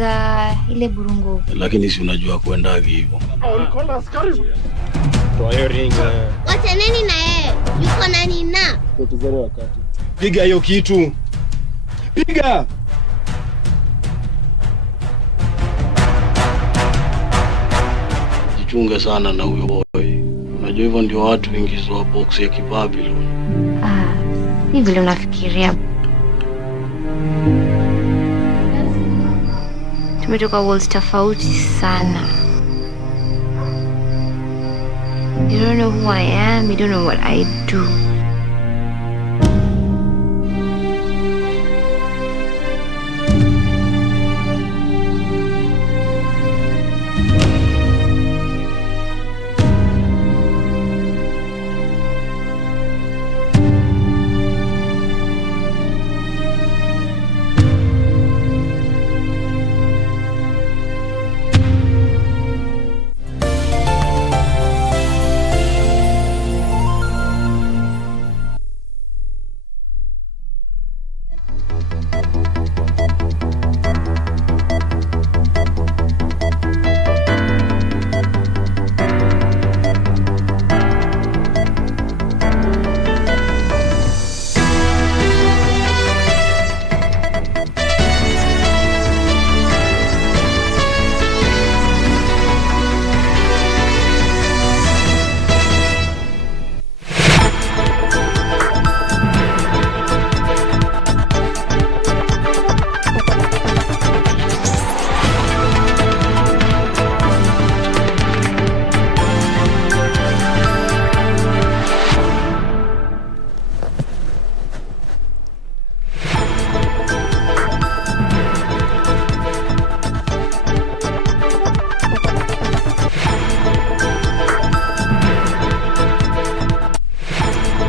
za ile burungo. Lakini si unajua kuendagi hivyo. Ulikola askari. Toa hiyo ring. Wacha nini na yeye? Yuko nani na? Tutizane wakati. Piga hiyo kitu. Piga. Jichunge sana na huyo boy. Unajua hivyo ndio watu ingizwa box ya Kibabylon. Ni vile unafikiria. Tumetoka worlds tofauti sana. You don't know who I am, you don't know what I do.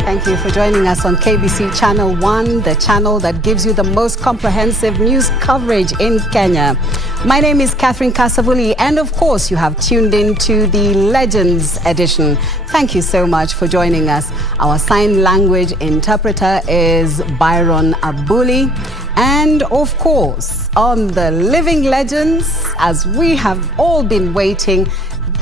Thank you for joining us on KBC Channel 1, the channel that gives you the most comprehensive news coverage in Kenya. My name is Kasavuli, and of course you have tuned in to the Legends edition. Thank you so much for joining us. Our sign language interpreter is Byron Abuli. And of course, on the Living Legends, as we have all been waiting,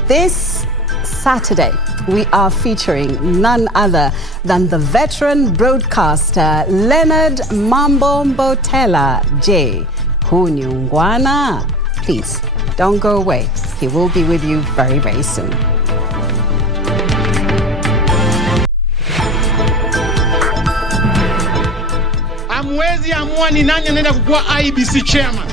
this Saturday, we are featuring none other than the veteran broadcaster Leonard Mambo Mbotela J. Hunyungwana. Please, don't go away. He will be with you very, very soon. Amwezi amua ni nani anaenda kukuwa IBC chairman.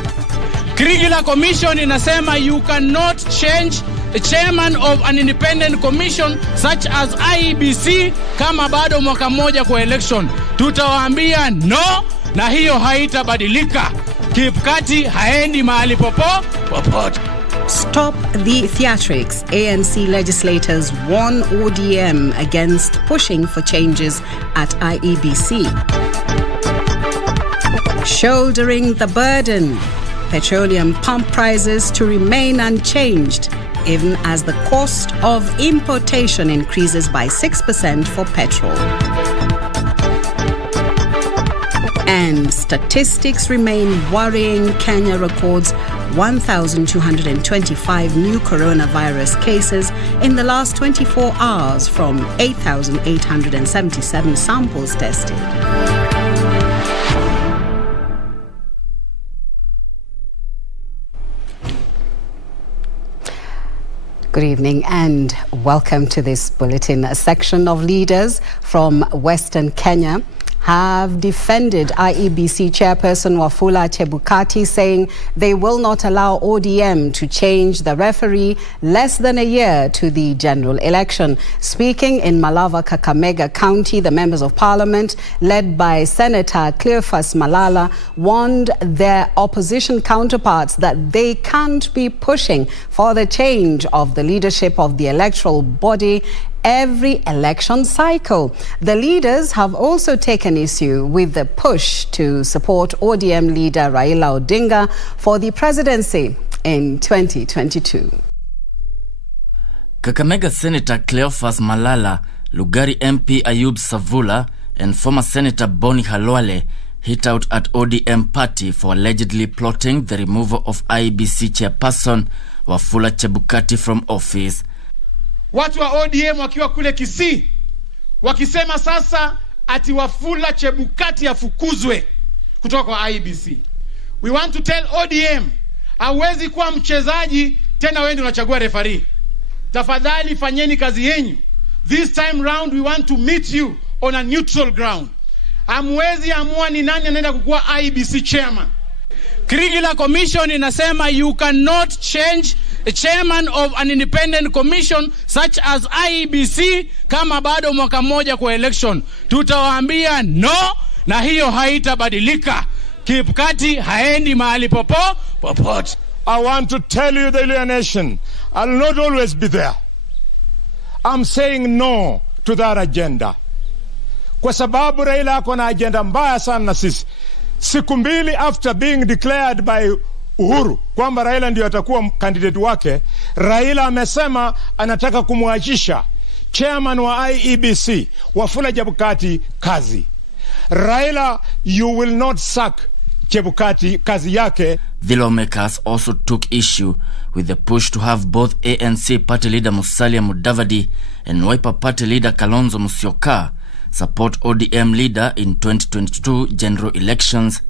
Curricular Commission inasema you cannot change a chairman of an independent commission such as IEBC kama bado mwaka mmoja kwa election. Tutawaambia no, na hiyo haitabadilika. Kipkati haendi mahali popote. Stop the theatrics. ANC legislators warn ODM against pushing for changes at IEBC. Shouldering the burden. Petroleum pump prices to remain unchanged, even as the cost of importation increases by 6% for petrol. And statistics remain worrying. Kenya records 1,225 new coronavirus cases in the last 24 hours from 8,877 samples tested. Good evening and welcome to this bulletin. A section of leaders from Western Kenya have defended IEBC chairperson Wafula Chebukati, saying they will not allow ODM to change the referee less than a year to the general election. Speaking in Malava, Kakamega County, the members of parliament, led by Senator Cleophas Malala, warned their opposition counterparts that they can't be pushing for the change of the leadership of the electoral body every election cycle. The leaders have also taken issue with the push to support ODM leader Raila Odinga for the presidency in 2022. Kakamega Senator Cleophas Malala, Lugari MP Ayub Savula, and former Senator Boni Halwale hit out at ODM party for allegedly plotting the removal of IEBC chairperson Wafula Chebukati from office. Watu wa ODM wakiwa kule Kisii wakisema sasa ati Wafula Chebukati afukuzwe kutoka kwa IEBC. We want to tell ODM, hauwezi kuwa mchezaji tena wewe ndio unachagua referee. Tafadhali fanyeni kazi yenu. This time round we want to meet you on a neutral ground. Hamwezi amua ni nani anaenda kukuwa IEBC chairman. Kirigila Commission inasema you cannot change a chairman of an independent commission such as IEBC kama bado mwaka mmoja kwa election. Tutawaambia no, na hiyo haitabadilika. Chebukati haendi mahali popote. I want to tell you, the Luhya nation, I'll not always be there. I'm saying no to that agenda. Kwa sababu Raila ako na agenda mbaya sana na sisi. Siku mbili after being declared by Uhuru kwamba Raila ndio atakuwa candidate wake, Raila amesema anataka kumwachisha chairman wa IEBC Wafula Chebukati kazi. Raila, you will not sack Chebukati kazi yake. The lawmakers also took issue with the push to have both ANC party leader Musalia Mudavadi and Wiper party leader Kalonzo Musyoka support ODM leader in 2022 general elections.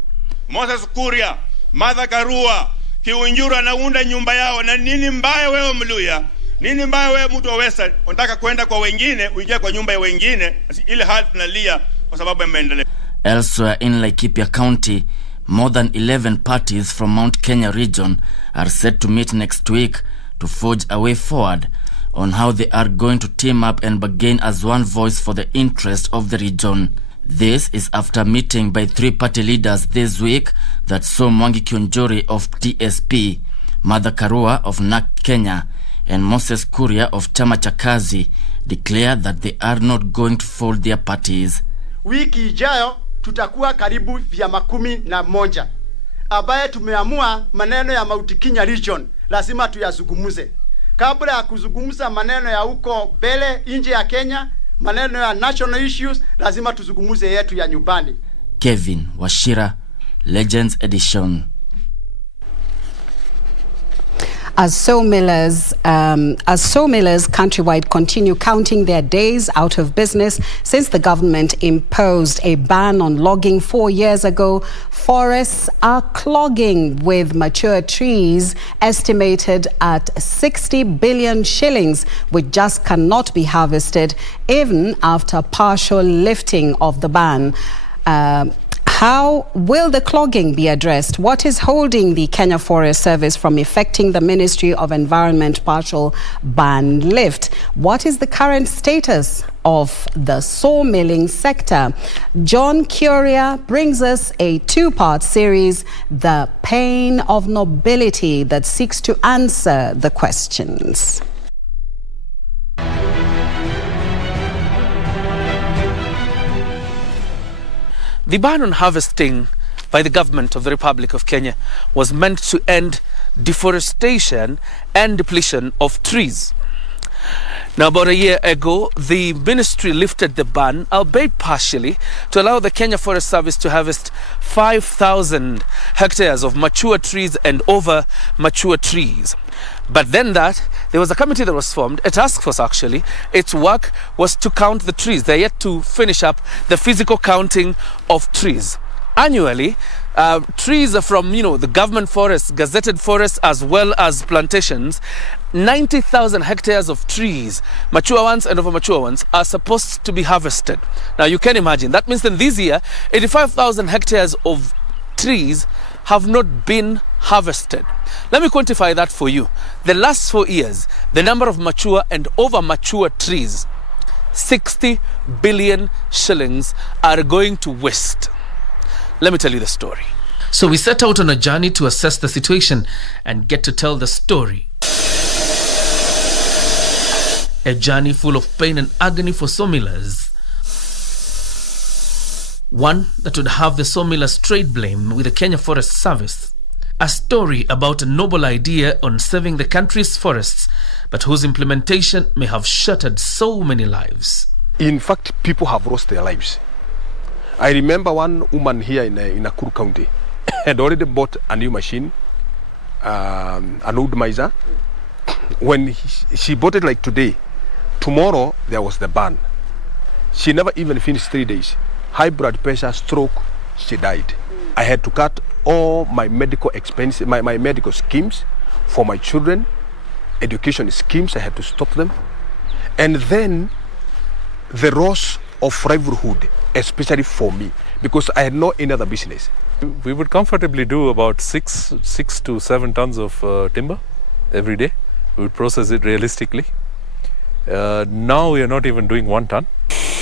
Moses Kuria, Martha Karua, Kiunjura anaunda nyumba yao. Na nini mbaya wewe Mluya? Nini mbaya wewe mtu wa Western? Unataka kwenda kwa wengine, uingie kwa nyumba ya wengine, ile hali tunalia kwa sababu ya maendeleo. Elsewhere in Laikipia County, more than 11 parties from Mount Kenya region are set to meet next week to forge a way forward on how they are going to team up and bargain as one voice for the interest of the region. This is after meeting by 3 party leaders this week that saw Mwangi Kionjori of TSP, Martha Karua of NAK Kenya, and Moses Kuria of Chama cha Kazi declare that they are not going to fold their parties. Wiki ijayo tutakuwa karibu vyama 11 ambaye tumeamua maneno ya Mount Kenya region lazima tuyazungumuze. Kabla ya kuzungumza maneno ya huko mbele nje ya Kenya, maneno ya national issues lazima tuzungumuze yetu ya nyumbani. Kevin Washira, Legends Edition. As sawmillers countrywide continue counting their days out of business since the government imposed a ban on logging 4 years ago, forests are clogging with mature trees estimated at 60 billion shillings, which just cannot be harvested even after partial lifting of the ban. How will the clogging be addressed? What is holding the Kenya Forest Service from effecting the Ministry of Environment partial ban lift? What is the current status of the sawmilling sector? John Curia brings us a 2-part series, The Pain of Nobility, that seeks to answer the questions. The ban on harvesting by the government of the Republic of Kenya was meant to end deforestation and depletion of trees. Now, about a year ago, the ministry lifted the ban, albeit partially, to allow the Kenya Forest Service to harvest 5,000 hectares of mature trees and over mature trees. But then there was a committee that was formed, a task force actually. Its work was to count the trees. They're yet to finish up the physical counting of trees. Annually, trees from, the government forests, gazetted forests, as well as plantations, 90,000 hectares of trees, mature ones and over mature ones, are supposed to be harvested. Now, you can imagine, that means that this year, 85,000 hectares of trees have not been harvested. Let me quantify that for you. The last 4 years, the number of mature and over mature trees, 60 billion shillings, are going to waste. Let me tell you the story. So we set out on a journey to assess the situation and get to tell the story. A journey full of pain and agony for sawmillers. One that would have the sawmillers straight blame with the Kenya Forest Service. A story about a noble idea on saving the country's forests, but whose implementation may have shattered so many lives. In fact, people have lost their lives. I remember one woman here in Nakuru County had already bought a new machine, an old miser. When she bought it like today, tomorrow there was the ban. She never even finished 3 days. High blood pressure, stroke, she died. I had to cut all my medical expenses, my medical schemes for my children, education schemes, I had to stop them. And then the loss of livelihood, especially for me, because I had no any other business. We would comfortably do about 6 to 7 tons of timber every day. We would process it realistically. Now we are not even doing 1 ton.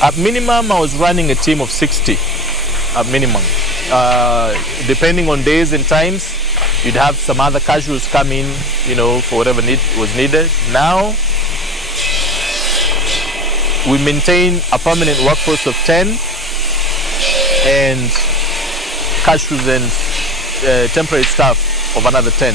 At minimum, I was running a team of 60 at minimum. Depending on days and times, you'd have some other casuals come in, for whatever was needed. Now, we maintain a permanent workforce of 10 and casuals and temporary staff of another 10.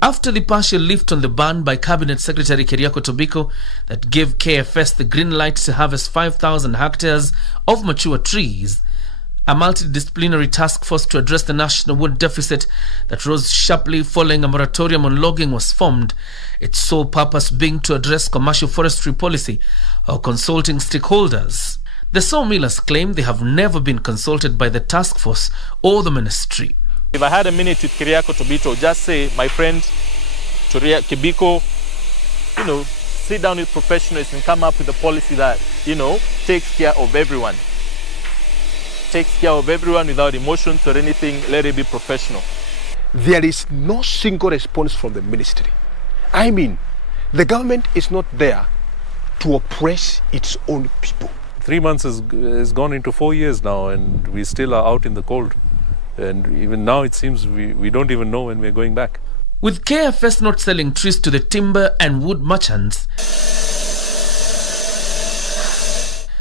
After the partial lift on the ban by Cabinet Secretary Keriako Tobiko that gave KFS the green light to harvest 5,000 hectares of mature trees, a multidisciplinary task force to address the national wood deficit that rose sharply following a moratorium on logging was formed, its sole purpose being to address commercial forestry policy or consulting stakeholders. The sawmillers claim they have never been consulted by the task force or the ministry. If I had a minute with Keriako Tobito, just say, my friend, Kibiko, sit down with professionals and come up with a policy that, takes care of everyone. Takes care of everyone without emotions or anything. Let it be professional. There is no single response from the ministry. I mean, the government is not there to oppress its own people. 3 months has gone into 4 years now, and we still are out in the cold. And even now it seems we don't even know when we're going back. With KFS not selling trees to the timber and wood merchants,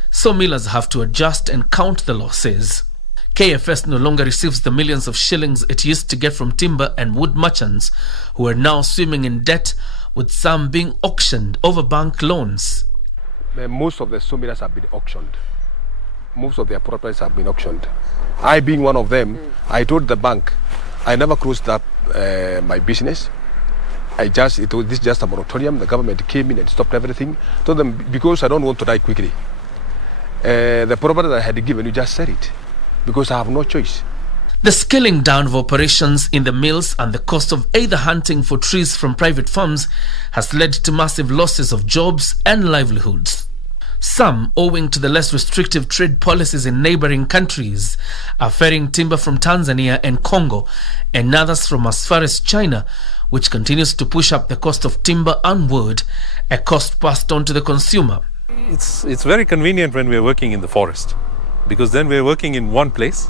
sawmillers have to adjust and count the losses. KFS no longer receives the millions of shillings it used to get from timber and wood merchants, who are now swimming in debt, with some being auctioned over bank loans. Most of the sawmillers have been auctioned. Most of their properties have been auctioned. I being one of them, I told the bank, I never closed up my business. This is just a moratorium. The government came in and stopped everything. Told them, because I don't want to die quickly. The property that I had given, you just said it, because I have no choice. The scaling down of operations in the mills and the cost of either hunting for trees from private farms has led to massive losses of jobs and livelihoods. Some, owing to the less restrictive trade policies in neighboring countries, are ferrying timber from Tanzania and Congo, and others from as far as China, which continues to push up the cost of timber and wood, a cost passed on to the consumer. It's very convenient when we're working in the forest, because then we're working in one place.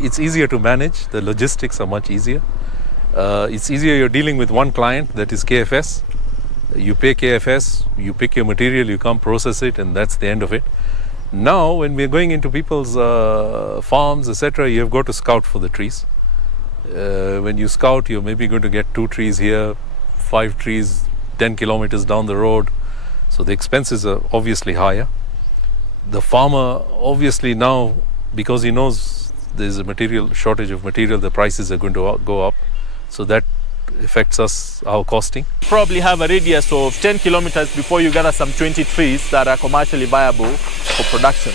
It's easier to manage, the logistics are much easier. It's easier, you're dealing with one client, that is KFS. You pay KFS, you pick your material, you come process it, and that's the end of it. Now, when we're going into people's farms, etc., you have got to scout for the trees. When you scout, you're maybe going to get 2 trees here, 5 trees 10 kilometers down the road. So the expenses are obviously higher. The farmer, obviously now, because he knows there's a shortage of material, the prices are going to go up. So that affects our costing. Probably have a radius of 10 kilometers before you gather some 20 trees that are commercially viable for production.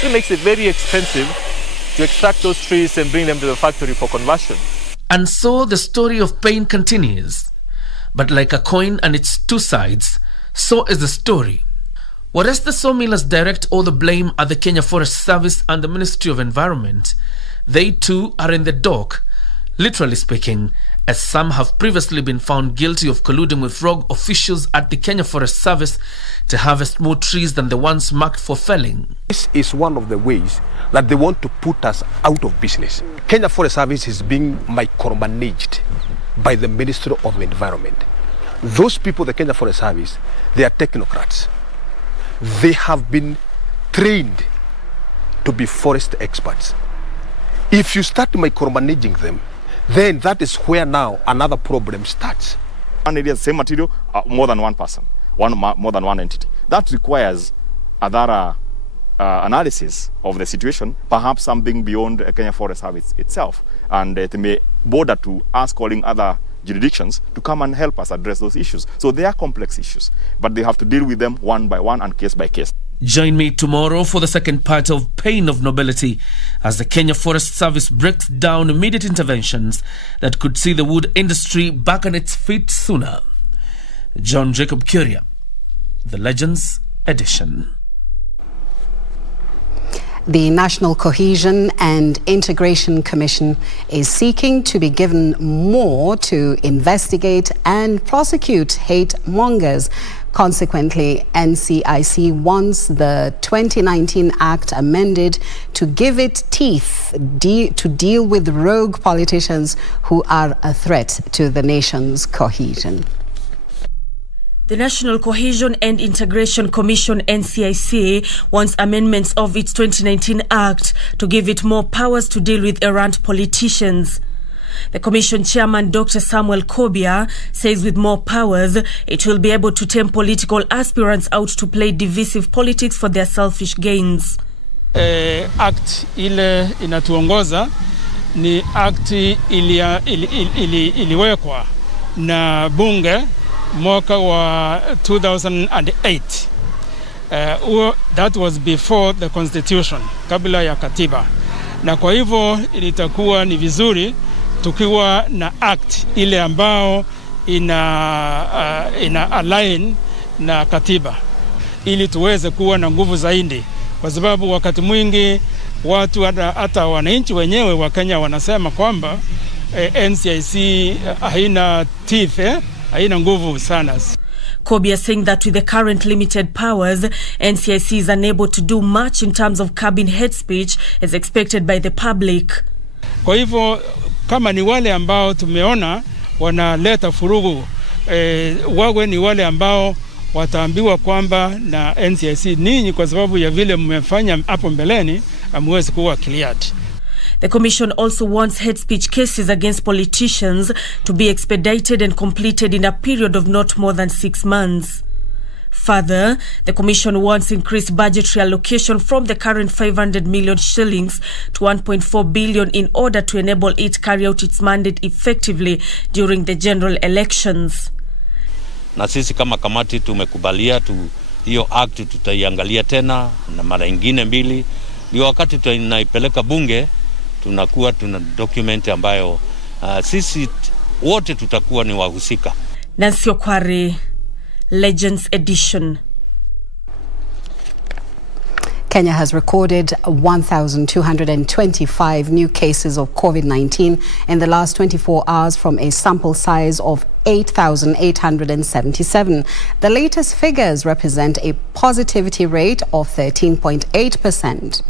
So it makes it very expensive to extract those trees and bring them to the factory for conversion. And so the story of pain continues. But like a coin and its 2 sides, so is the story. Whereas the sawmillers direct all the blame at the Kenya Forest Service and the Ministry of Environment, they too are in the dock, literally speaking, as some have previously been found guilty of colluding with rogue officials at the Kenya Forest Service to harvest more trees than the ones marked for felling. This is one of the ways that they want to put us out of business. Kenya Forest Service is being micromanaged by the Ministry of Environment. Those people, the Kenya Forest Service, they are technocrats. They have been trained to be forest experts. If you start micromanaging them, then that is where now another problem starts. One area, same material, more than one person, more than one entity. That requires a thorough analysis of the situation, perhaps something beyond Kenya Forest Service itself. And it may border to us calling other jurisdictions to come and help us address those issues. So they are complex issues, but they have to deal with them one by one and case by case. Join me tomorrow for the second part of Pain of Nobility as the Kenya Forest Service breaks down immediate interventions that could see the wood industry back on its feet sooner. John Jacob Curia, The Legends Edition. The National Cohesion and Integration Commission is seeking to be given more to investigate and prosecute hate mongers. Consequently, NCIC wants the 2019 Act amended to give it teeth to deal with rogue politicians who are a threat to the nation's cohesion. The National Cohesion and Integration Commission, NCIC, wants amendments of its 2019 Act to give it more powers to deal with errant politicians. The Commission Chairman, Dr. Samuel Kobia, says with more powers, it will be able to tempt political aspirants out to play divisive politics for their selfish gains. Act ile inatuongoza ni act iliwekwa na bunge mwaka wa 2008. That was before the constitution, kabla ya katiba. Na kwa hivyo ilitakuwa ni vizuri tukiwa na act ile ambao ina align na katiba ili tuweze kuwa na nguvu zaidi, kwa sababu wakati mwingi watu hata wananchi wenyewe wa Kenya wanasema kwamba NCIC haina teeth, haina nguvu sana. Kobia saying that with the current limited powers, NCIC is unable to do much in terms of curbing hate speech as expected by the public. Kwa hivyo kama ni wale ambao tumeona wanaleta furugu, wawe ni wale ambao wataambiwa kwamba na NCIC ninyi kwa sababu ya vile mmefanya hapo mbeleni hamwezi kuwa cleared. The Commission also wants hate speech cases against politicians to be expedited and completed in a period of not more than 6 months. Further, the Commission wants increased budgetary allocation from the current 500 million shillings to 1.4 billion in order to enable it carry out its mandate effectively during the general elections. Na sisi kama kamati tumekubalia hiyo act tutaiangalia tena na mara nyingine mbili. Ndio wakati tunaipeleka bunge tunakuwa tuna document ambayo sisi wote tutakuwa ni wahusika. Nancy Okware, Legends Edition. Kenya has recorded 1,225 new cases of COVID-19 in the last 24 hours from a sample size of 8,877. The latest figures represent a positivity rate of 13.8%.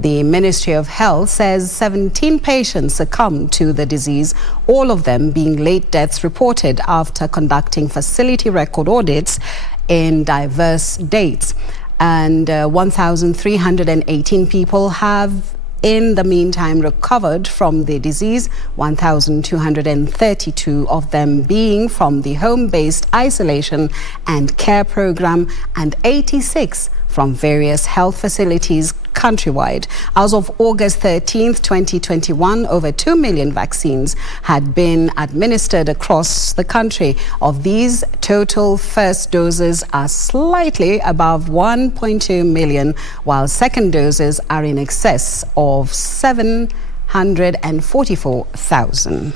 The Ministry of Health says 17 patients succumbed to the disease, all of them being late deaths reported after conducting facility record audits in diverse dates. And 1,318 people have in the meantime recovered from the disease, 1,232 of them being from the home-based isolation and care program and 86 from various health facilities countrywide. As of August 13th, 2021, over 2 million vaccines had been administered across the country. Of these, total first doses are slightly above 1.2 million, while second doses are in excess of 744,000.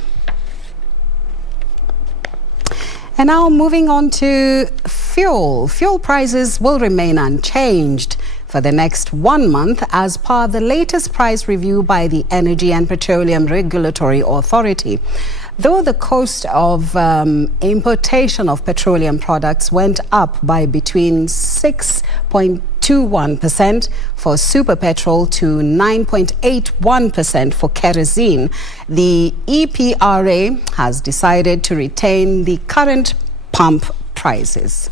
And now moving on to fuel. Fuel prices will remain unchanged for the next 1 month as per the latest price review by the Energy and Petroleum Regulatory Authority. Though the cost of importation of petroleum products went up by between 6.21% for super petrol to 9.81% for kerosene, the EPRA has decided to retain the current pump prices.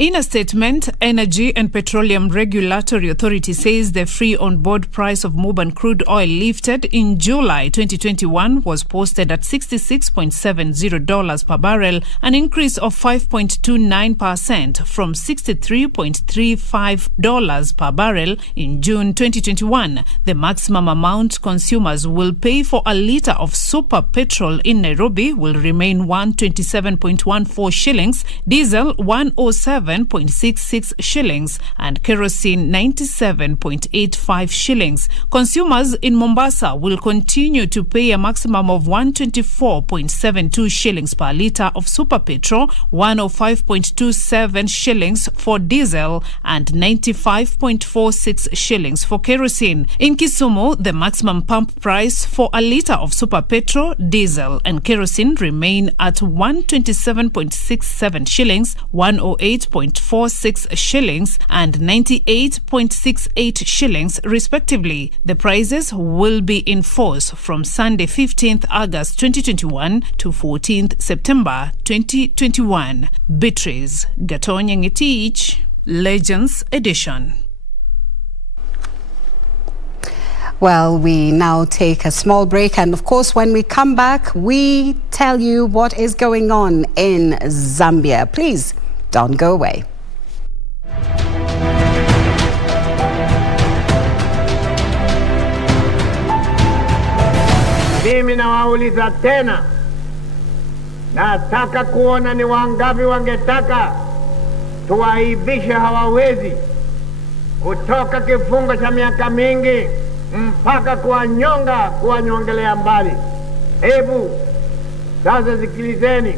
In a statement, Energy and Petroleum Regulatory Authority says the free on-board price of Moban crude oil lifted in July 2021 was posted at $66.70 per barrel, an increase of 5.29% from $63.35 per barrel in June 2021. The maximum amount consumers will pay for a litre of super petrol in Nairobi will remain 127.14 shillings, diesel 107.66 shillings, and kerosene 97.85 shillings. Consumers in Mombasa will continue to pay a maximum of 124.72 shillings per litre of super petrol, 105.27 shillings for diesel, and 95.46 shillings for kerosene. In Kisumu, the maximum pump price for a litre of super petrol, diesel, and kerosene remain at 127.67 shillings, 108.46 shillings, and 98.68 shillings, respectively. The prices will be in force from Sunday 15th August 2021 to 14th September 2021. Beatrice Gatonyangetich, Legends Edition. Well, we now take a small break, and of course, when we come back, we tell you what is going on in Zambia. Please don't go away. Mimi nawauliza tena, nataka kuona ni wangapi wangetaka tuwaibishe hawawezi kutoka kifungo cha miaka mingi mpaka kuwanyongelea mbali. Hebu sasa sikilizeni,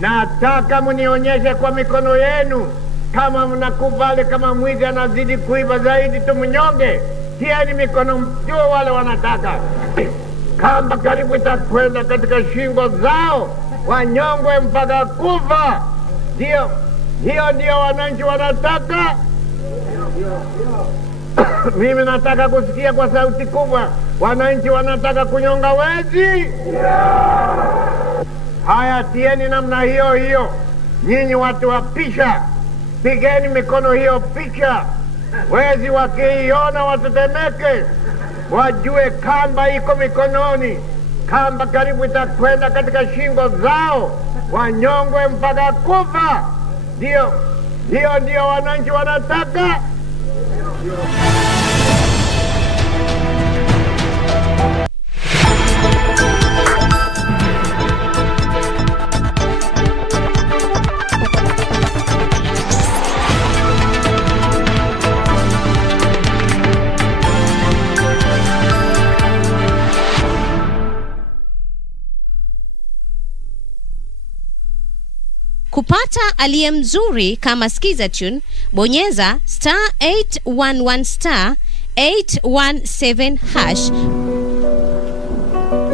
nataka mnionyeshe kwa mikono yenu kama mnakubali kama mwizi anazidi kuiba zaidi tumnyonge. Tieni mikono mjue wale wanataka. Kamba karibu itakwenda katika shingo zao, wanyongwe mpaka kufa. Hiyo ndio wananchi wanataka. Mimi nataka kusikia kwa sauti kubwa, wananchi wanataka kunyonga wezi? Haya, tieni namna hiyo. Nyinyi watu wa picha, pigeni mikono hiyo picha. Wezi wakiiona watetemeke, wajue kamba iko mikononi. Kamba karibu itakwenda katika shingo zao, wanyongwe mpaka kufa. Hiyo ndio wananchi wanataka. Kupata aliye mzuri kama Skiza Tune, bonyeza *811 *817 hash.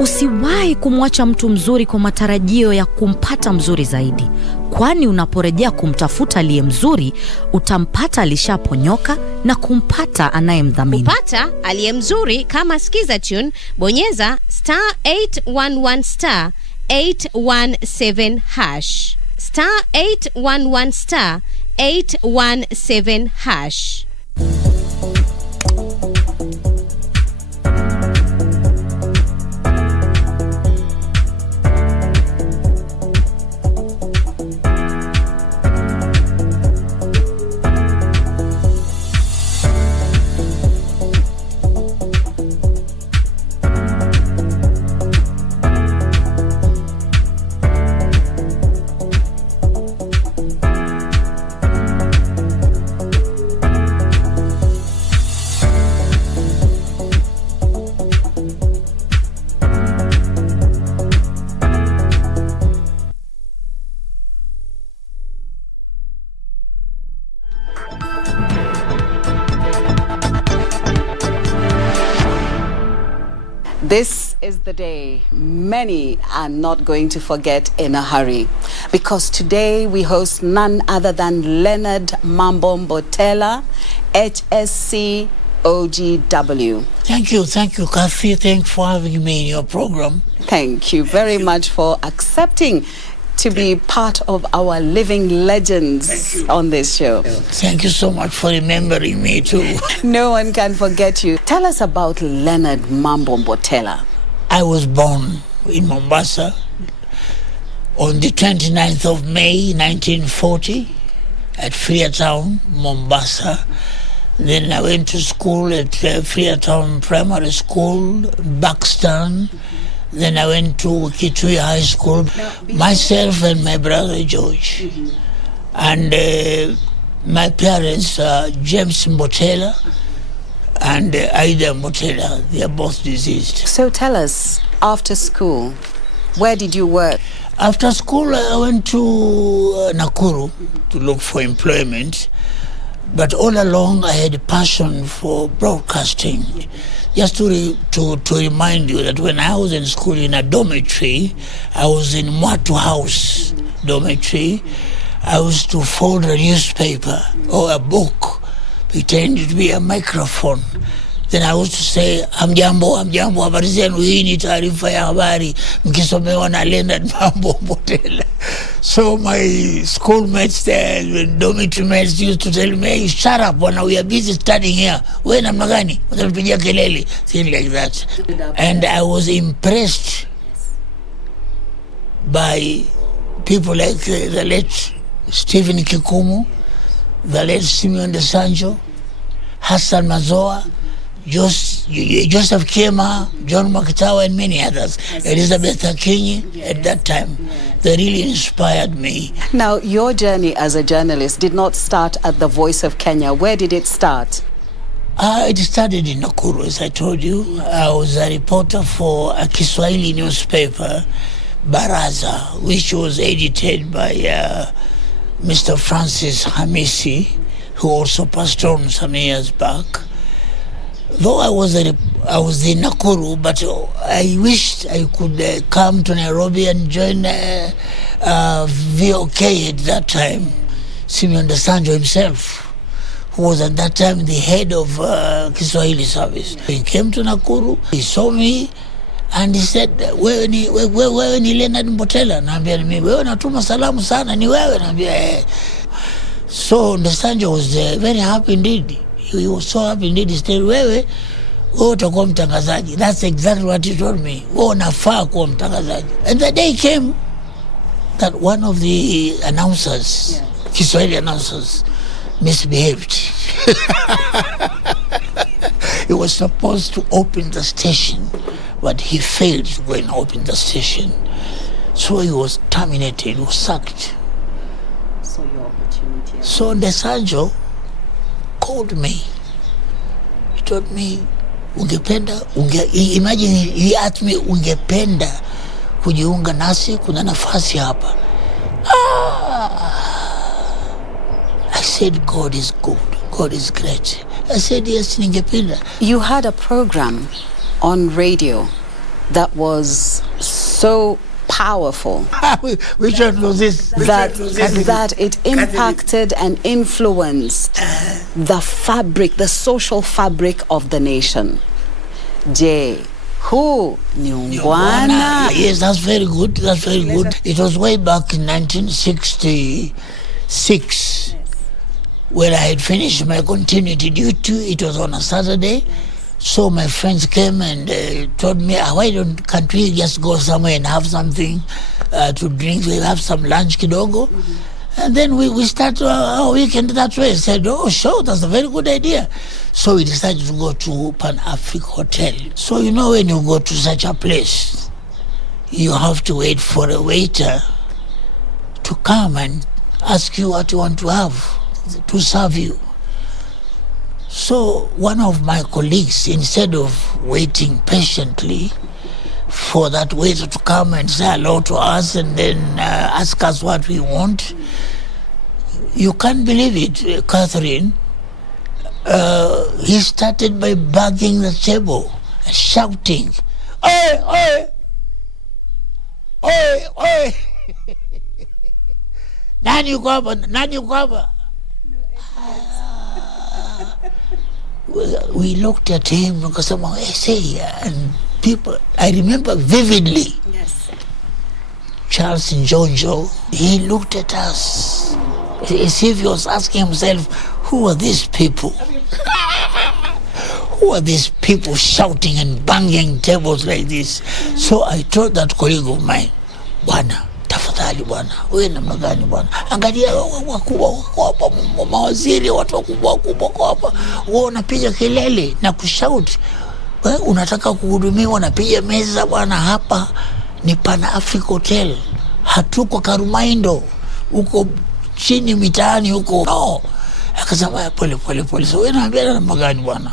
Usiwahi kumwacha mtu mzuri kwa matarajio ya kumpata mzuri zaidi, kwani unaporejea kumtafuta aliye mzuri utampata alishaponyoka na kumpata anayemdhamini. Kupata aliye mzuri kama Skiza Tune, bonyeza *811 *817 hash. *811 *817 hash. This is the day many are not going to forget in a hurry, because today we host none other than Leonard Mambo Mbotela, HSC OGW. Thank you, Kathy. Thanks for having me in your program. Thank you very much for accepting to be part of our living legends on this show. Thank you so much for remembering me too. No one can forget you. Tell us about Leonard Mambo Mbotela. I was born in Mombasa on the 29th of May 1940 at Freetown, Mombasa. Then I went to school at Freetown Primary School, Buxton. Then I went to Kitui High School, myself and my brother George. And my parents, James Mbotela and Aida Mbotela, they are both deceased. So tell us, after school, where did you work? After school, I went to Nakuru to look for employment. But all along, I had a passion for broadcasting. Just to remind you that when I was in school in a dormitory, I was in Mwatu House dormitory. I used to fold a newspaper or a book, pretending to be a microphone. Then I used to say, amjambo, habari zenu, hii ni taarifa ya habari, mkisomewa na Leonard Mambo Mbotela. So my schoolmates there, dormitory mates used to tell me, hey, shut up, we are busy studying here. We namna gani? Utatupigia kelele, things like that. And I was impressed by people like the late Stephen Kikumu, the late Simeon De Sancho, Hassan Mazoa, Joseph Kema, John Makitawa, and many others. Elizabeth Akinyi at that time. They really inspired me. Now, your journey as a journalist did not start at the Voice of Kenya. Where did it start? It started in Nakuru, as I told you. I was a reporter for a Kiswahili newspaper, Baraza, which was edited by Mr. Francis Hamisi, who also passed on some years back. Though I was in Nakuru, but I wished I could come to Nairobi and join VOK at that time. Simeon De Sancho himself, who was at that time the head of Kiswahili service. He came to Nakuru, he saw me, and he said, wewe ni Leonard Mbotela? Naambia ni mimi. Wewe natuma salamu sana, ni wewe? Naambia So De Sancho was very happy indeed. He was so happy indeed. He said, wewe utakuwa mtangazaji. That's exactly what he told me. Wewe unafaa kuwa mtangazaji. And the day came that one of the announcers, Kiswahili announcers, misbehaved. He was supposed to open the station, but he failed to go and open the station. So he was terminated, he was sacked. So your opportunity. So De Sancho called me. He told me, imagine he asked me, ungependa kujiunga nasi, kuna nafasi hapa. I said, God is good, God is great. I said, yes, ningependa. You had a program on radio that was so powerful. Which one was this? That it impacted and influenced the fabric, the social fabric of the nation. Who? Nyungwana. Yes, that's very good. That's very good. It was way back in 1966 when I had finished my continuity duty. It was on a Saturday. So my friends came and told me, why can't we just go somewhere and have something to drink? We'll have some lunch kidogo. And then we start our weekend that way. I said, oh, sure, that's a very good idea. So we decided to go to Pan-Afric Hotel. So you know when you go to such a place, you have to wait for a waiter to come and ask you what you want to have, to serve you. So one of my colleagues, instead of waiting patiently for that waiter to come and say hello to us and then ask us what we want, you can't believe it, Catherine, he started by banging the table and shouting, oi, oi, oi, oi. Nani yuko hapa? We looked at him and say, and people, I remember vividly. Yes. Charles Njonjo, he looked at us as if he was asking himself, who are these people? Who are these people shouting and banging tables like this? So I told that colleague of mine, bwana, tafadhali bwana, wewe namna gani bwana? Angalia wakubwa wako hapa, mawaziri, watu wakubwa wako hapa. Wewe unapiga kelele na kushout. Wewe unataka kuhudumiwa, unapiga meza bwana. Hapa ni Pana Africa Hotel. Hatuko Karumaindo. Huko chini mitaani huko. No. Akasema pole. So wewe unaambia namna gani bwana?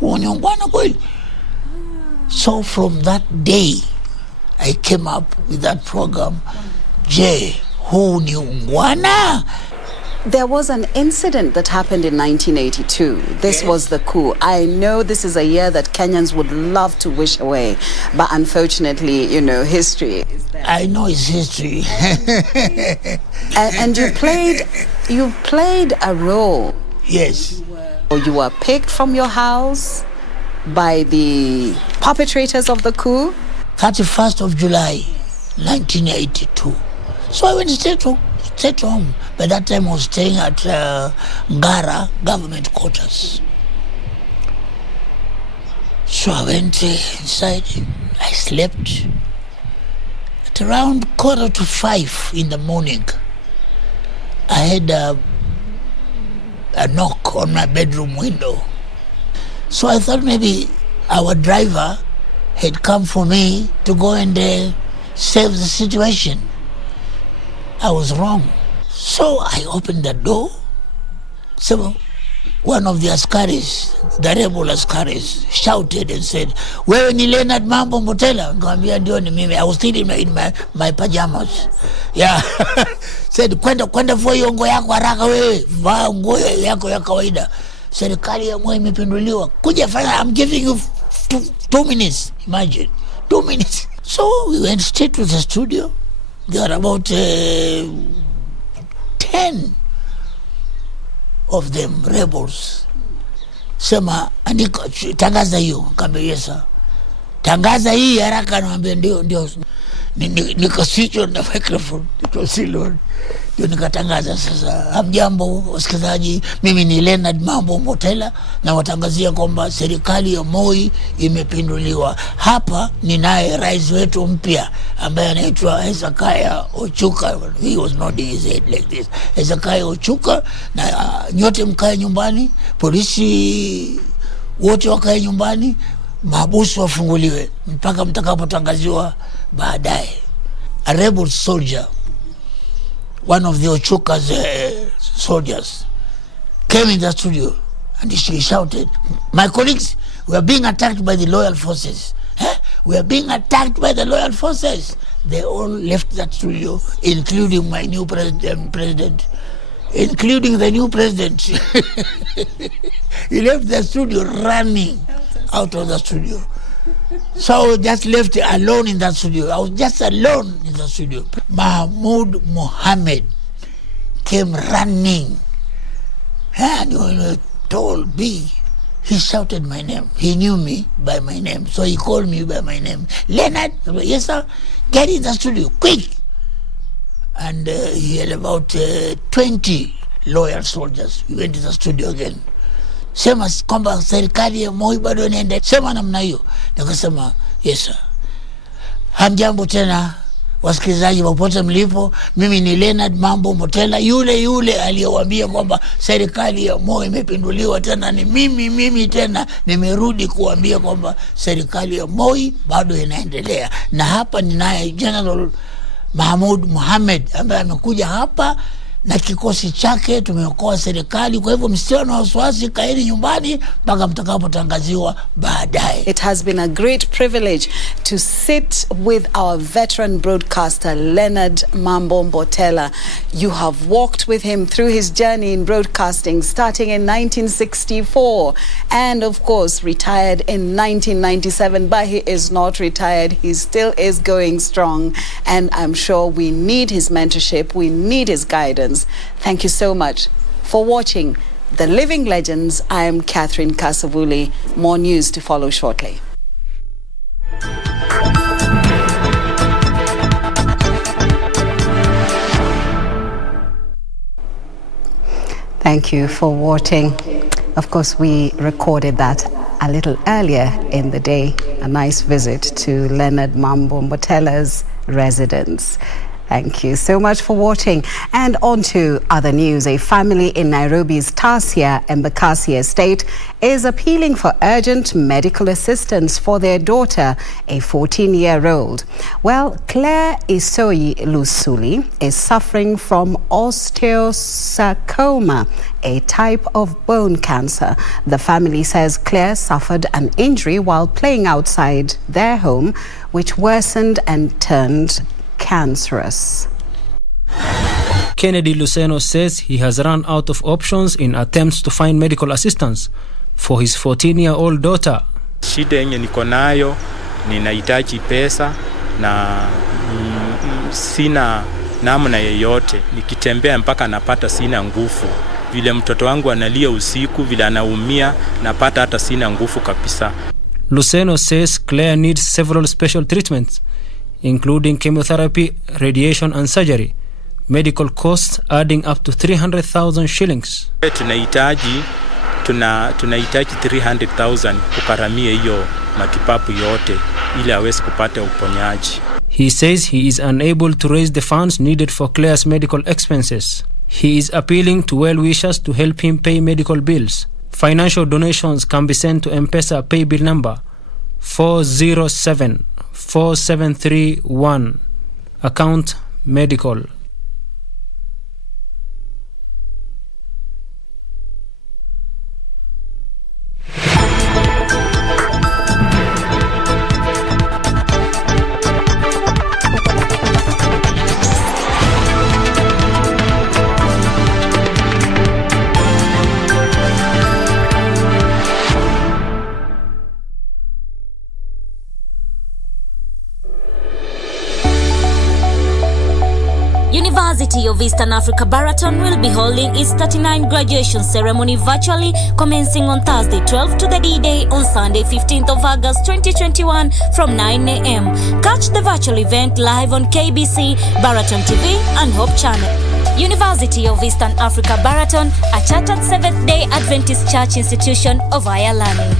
Unyongwana kweli. So from that day I came up with that program. Je, huu ni ungwana? There was an incident that happened in 1982. This was the coup. I know this is a year that Kenyans would love to wish away, but unfortunately, history is there. I know it's history. and you played a role. Yes. You were picked from your house by the perpetrators of the coup. 31st of July, 1982. So I went straight home. By that time I was staying at Ngara government quarters. So I went inside, I slept. At around 4:45 in the morning, I had a knock on my bedroom window. So I thought maybe our driver had come for me to go and save the situation. I was wrong. So I opened the door. So one of the askaris, the rebel askaris, shouted and said, wewe ni Leonard Mambo Mbotela? Nikamwambia ndio ni mimi. I was still in my pajamas. Yeah. Said, kwenda for hiyo nguo yako haraka wewe. Vaa nguo yako ya kawaida. Serikali ya Moi imepinduliwa. Kuja fanya, I'm giving you 2 minutes. Imagine. 2 minutes. So we went straight to the studio. There were about 10 of them rebels. Sema, andika, tangaza hiyo. Nikamwambia yes sir. Tangaza hii haraka. Nikamwambia ndio. Nika switch on the microphone. It was still on. Ndio nikatangaza sasa. Hamjambo wasikilizaji, mimi ni Leonard Mambo Mbotela na watangazia kwamba serikali ya Moi imepinduliwa. Hapa ninaye rais wetu mpya ambaye anaitwa Hezekiah Ochuka. He was nodding his head like this. Hezekiah Ochuka, na nyote mkae nyumbani, polisi wote wakae nyumbani, mahabusu wafunguliwe mpaka mtakapotangaziwa baadaye. A rebel soldier, one of the Ochuka's soldiers, came in the studio and she shouted, my colleagues, we are being attacked by the loyal forces. We are being attacked by the loyal forces. They all left that studio, including my new president, including the new president. He left the studio running out of the studio. So I was just left alone in that studio. I was just alone in the studio. Mahmoud Mohammed came running and told me. He shouted my name. He knew me by my name. So he called me by my name. Leonard, yes sir, get in the studio, quick. And he had about 20 loyal soldiers. We went to the studio again. Sema kwamba serikali ya Moi bado inaendelea. Sema namna hiyo. Nikasema yes sir. Hamjambo tena wasikilizaji popote mlipo. Mimi ni Leonard Mambo Mbotela, yule aliyewaambia kwamba serikali ya Moi imepinduliwa. Tena ni mimi tena nimerudi kuambia kwamba serikali ya Moi bado inaendelea. Na hapa ninaye General Mahmoud Mohammed ambaye amekuja hapa na kikosi chake. Tumeokoa serikali, kwa hivyo msio na wasiwasi, kaeni nyumbani mpaka mtakapotangaziwa baadaye. It has been a great privilege to sit with our veteran broadcaster Leonard Mambo Mbotela. You have walked with him through his journey in broadcasting starting in 1964 and of course retired in 1997, but he is not retired. He still is going strong, and I'm sure we need his mentorship, we need his guidance. Thank you so much for watching The Living Legends. I am Catherine Kasavuli. More news to follow shortly. Thank you for voting. Of course, we recorded that a little earlier in the day, a nice visit to Leonard Mambo Mbotela's residence. Thank you so much for watching. And on to other news. A family in Nairobi's Tasia Embakasi estate is appealing for urgent medical assistance for their daughter, a 14-year-old. Well, Claire Isoi Lusuli is suffering from osteosarcoma, a type of bone cancer. The family says Claire suffered an injury while playing outside their home, which worsened and turned cancerous. Kennedy Luceno says he has run out of options in attempts to find medical assistance for his 14-year-old daughter. Shida yenye niko nayo, ninahitaji pesa na sina namna yeyote. Nikitembea mpaka napata sina nguvu. Vile mtoto wangu analia usiku, vile anaumia, napata hata sina nguvu kabisa. Luceno says Claire needs several special treatments, including chemotherapy, radiation and surgery. Medical costs adding up to 300,000 shillings. Tunahitaji 300,000 kukaramia hiyo matibabu yote ili aweze kupata uponyaji. He says he is unable to raise the funds needed for Claire's medical expenses. He is appealing to well-wishers to help him pay medical bills. Financial donations can be sent to M-Pesa pay bill number 4074731, account medical. University of Eastern Africa Baraton will be holding its 39th graduation ceremony virtually, commencing on Thursday 12th to the D-Day on Sunday 15th of August 2021 from 9 a.m. Catch the virtual event live on KBC, Baraton TV and Hope Channel. University of Eastern Africa Baraton, a chartered Seventh-day Adventist Church institution of higher learning.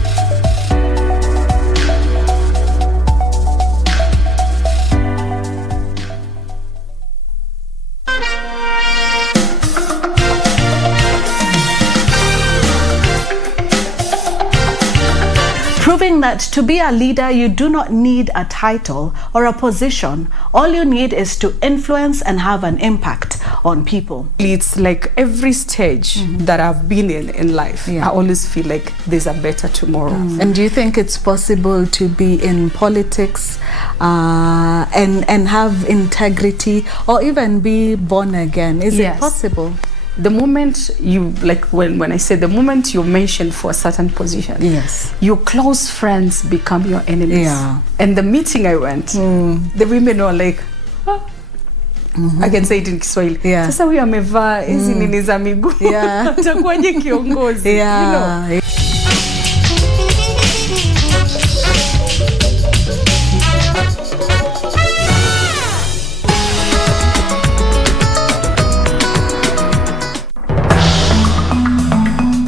Proving that to be a leader, you do not need a title or a position. All you need is to influence and have an impact on people. It's like every stage that I've been in life, I always feel like there's a better tomorrow. And do you think it's possible to be in politics and have integrity or even be born again? Is it possible? The moment you, like when I say the moment you mention for a certain position, your close friends become your enemies. And the meeting I went, the women were like, I can say it in Kiswahili. Sasa huyu amevaa hizi nini za miguu. Atakuwaje kiongozi? You know?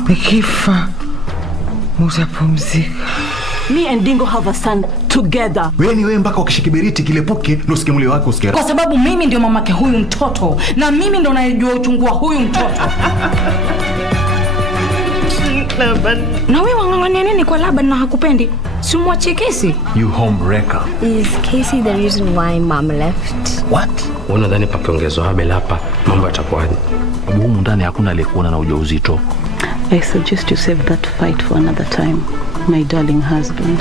Nikifa utapumzika. Me and Dingo have a son together. Wewe ni wewe mpaka ukishikibiriti kilepuke na usikie mlio wako usikie. Kwa sababu mimi ndio mamake huyu mtoto na mimi ndo najua uchungu wa huyu mtoto. Na wewe wangangania nini kwa Laban na hakupendi? Si umwache Casey. You homewrecker. Is Casey the reason why mom left? What? Unadhani pakiongezwa Abel hapa mambo yatakuwaje? Humu ndani hakuna aliyekuwa na ujauzito. I suggest you save that fight for another time, my darling husband.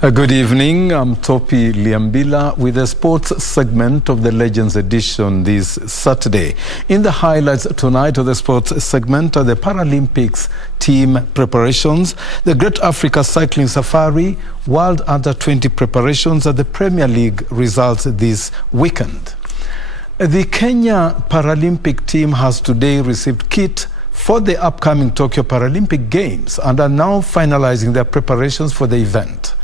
Good evening, I'm Topi Liambila with a sports segment of the Legends edition this Saturday. In the highlights tonight of the sports segment are the Paralympics team preparations, the Great Africa Cycling Safari, World Under-20 preparations and the Premier League results this weekend. The Kenya Paralympic team has today received kit for the upcoming Tokyo Paralympic Games and are now finalizing their preparations for the event.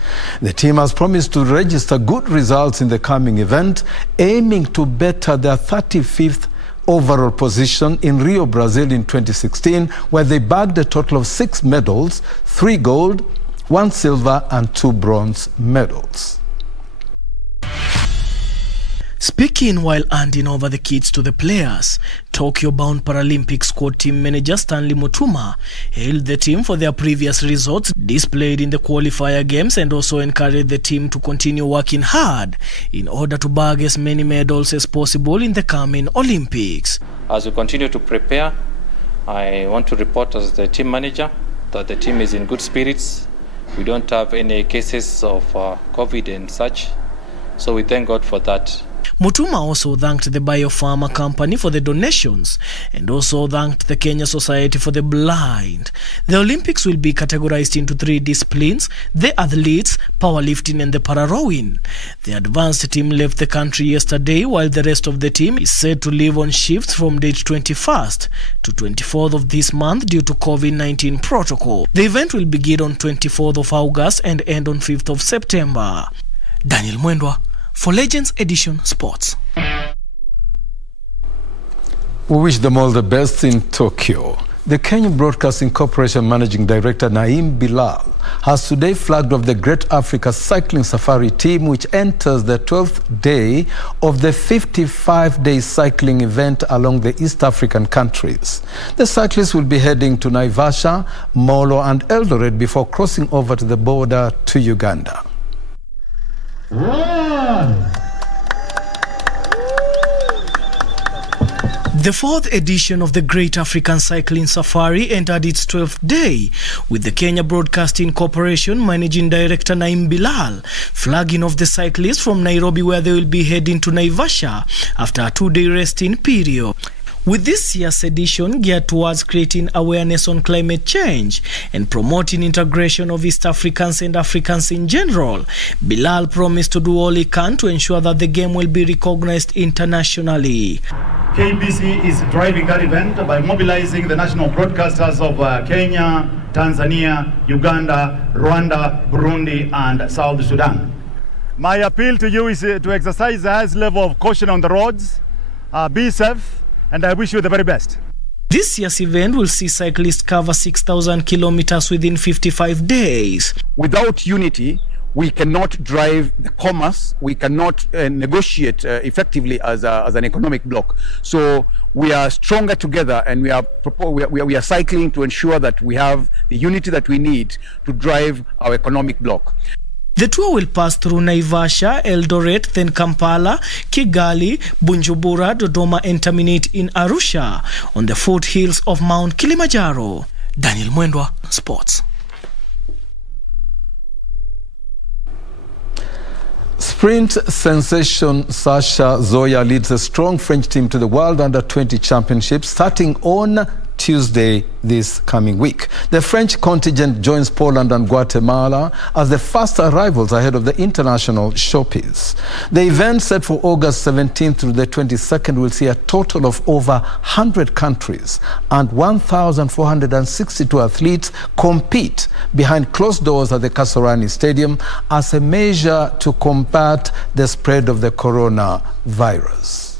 The team has promised to register good results in the coming event, aiming to better their 35th overall position in Rio, Brazil in 2016, where they bagged a total of 6 medals, 3 gold, 1 silver and 2 bronze medals. Speaking while handing over the kits to the players, Tokyo-bound Paralympic squad team manager Stanley Mutuma hailed the team for their previous results displayed in the qualifier games and also encouraged the team to continue working hard in order to bag as many medals as possible in the coming Olympics. As we continue to prepare, I want to report as the team manager that the team is in good spirits. We don't have any cases of COVID and such, so we thank God for that. Mutuma also thanked the Biopharma company for the donations and also thanked the Kenya Society for the Blind. The Olympics will be categorized into 3 disciplines: the athletes, powerlifting and the para-rowing. The advanced team left the country yesterday, while the rest of the team is said to leave on shifts from date 21st to 24th of this month due to COVID-19 protocol. The event will begin on 24th of August and end on 5th of September. Daniel Mwendwa for Legends Edition Sports. We wish them all the best in Tokyo. The Kenyan Broadcasting Corporation Managing Director Naim Bilal has today flagged off the Great Africa Cycling Safari team, which enters the 12th day of the 55-day cycling event along the East African countries. The cyclists will be heading to Naivasha, Molo and Eldoret before crossing over to the border to Uganda. The 4th edition of the Great African Cycling Safari entered its 12th day, with the Kenya Broadcasting Corporation Managing Director Naim Bilal flagging off the cyclists from Nairobi, where they will be heading to Naivasha after a 2-day resting period. With this year's edition geared towards creating awareness on climate change and promoting integration of East Africans and Africans in general, Bilal promised to do all he can to ensure that the game will be recognized internationally. KBC is driving that event by mobilizing the national broadcasters of Kenya, Tanzania, Uganda, Rwanda, Burundi and South Sudan. My appeal to you is to exercise the highest level of caution on the roads, be safe, and I wish you the very best. This year's event will see cyclists cover 6,000 kilometers within 55 days. Without unity, we cannot drive the commerce, we cannot negotiate effectively as an economic bloc. So we are stronger together, and we are cycling to ensure that we have the unity that we need to drive our economic bloc. The tour will pass through Naivasha, Eldoret, then Kampala, Kigali, Bujumbura, Dodoma and terminate in Arusha on the foothills of Mount Kilimanjaro. Daniel Mwendwa, Sports. Sprint sensation Sasha Zoya leads a strong French team to the World Under-20 Championship starting on Tuesday this coming week. The French contingent joins Poland and Guatemala as the first arrivals ahead of the international showpiece. The event, set for August 17th through the 22nd, will see a total of over 100 countries and 1,462 athletes compete behind closed doors at the Kasavuli Stadium as a measure to combat the spread of the coronavirus.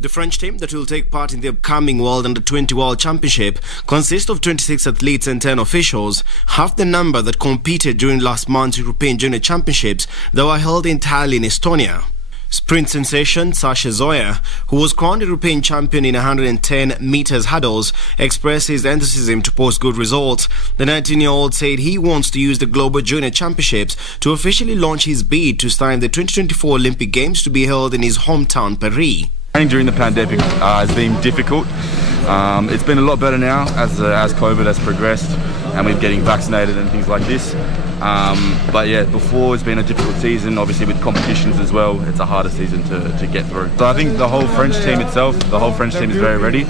The French team that will take part in the upcoming World Under-20 World Championship consists of 26 athletes and 10 officials, half the number that competed during last month's European Junior Championships that were held entirely in Estonia. Sprint sensation Sasha Zoya, who was crowned European champion in 110 meters hurdles, expressed his enthusiasm to post good results. The 19-year-old said he wants to use the Global Junior Championships to officially launch his bid to start in the 2024 Olympic Games to be held in his hometown, Paris. During the pandemic has been difficult, It's been a lot better now as COVID has progressed and we're getting vaccinated and things like this. But yeah, before it's been a difficult season, obviously with competitions as well, it's a harder season to get through. So I think the whole French team itself, the whole French team is very ready.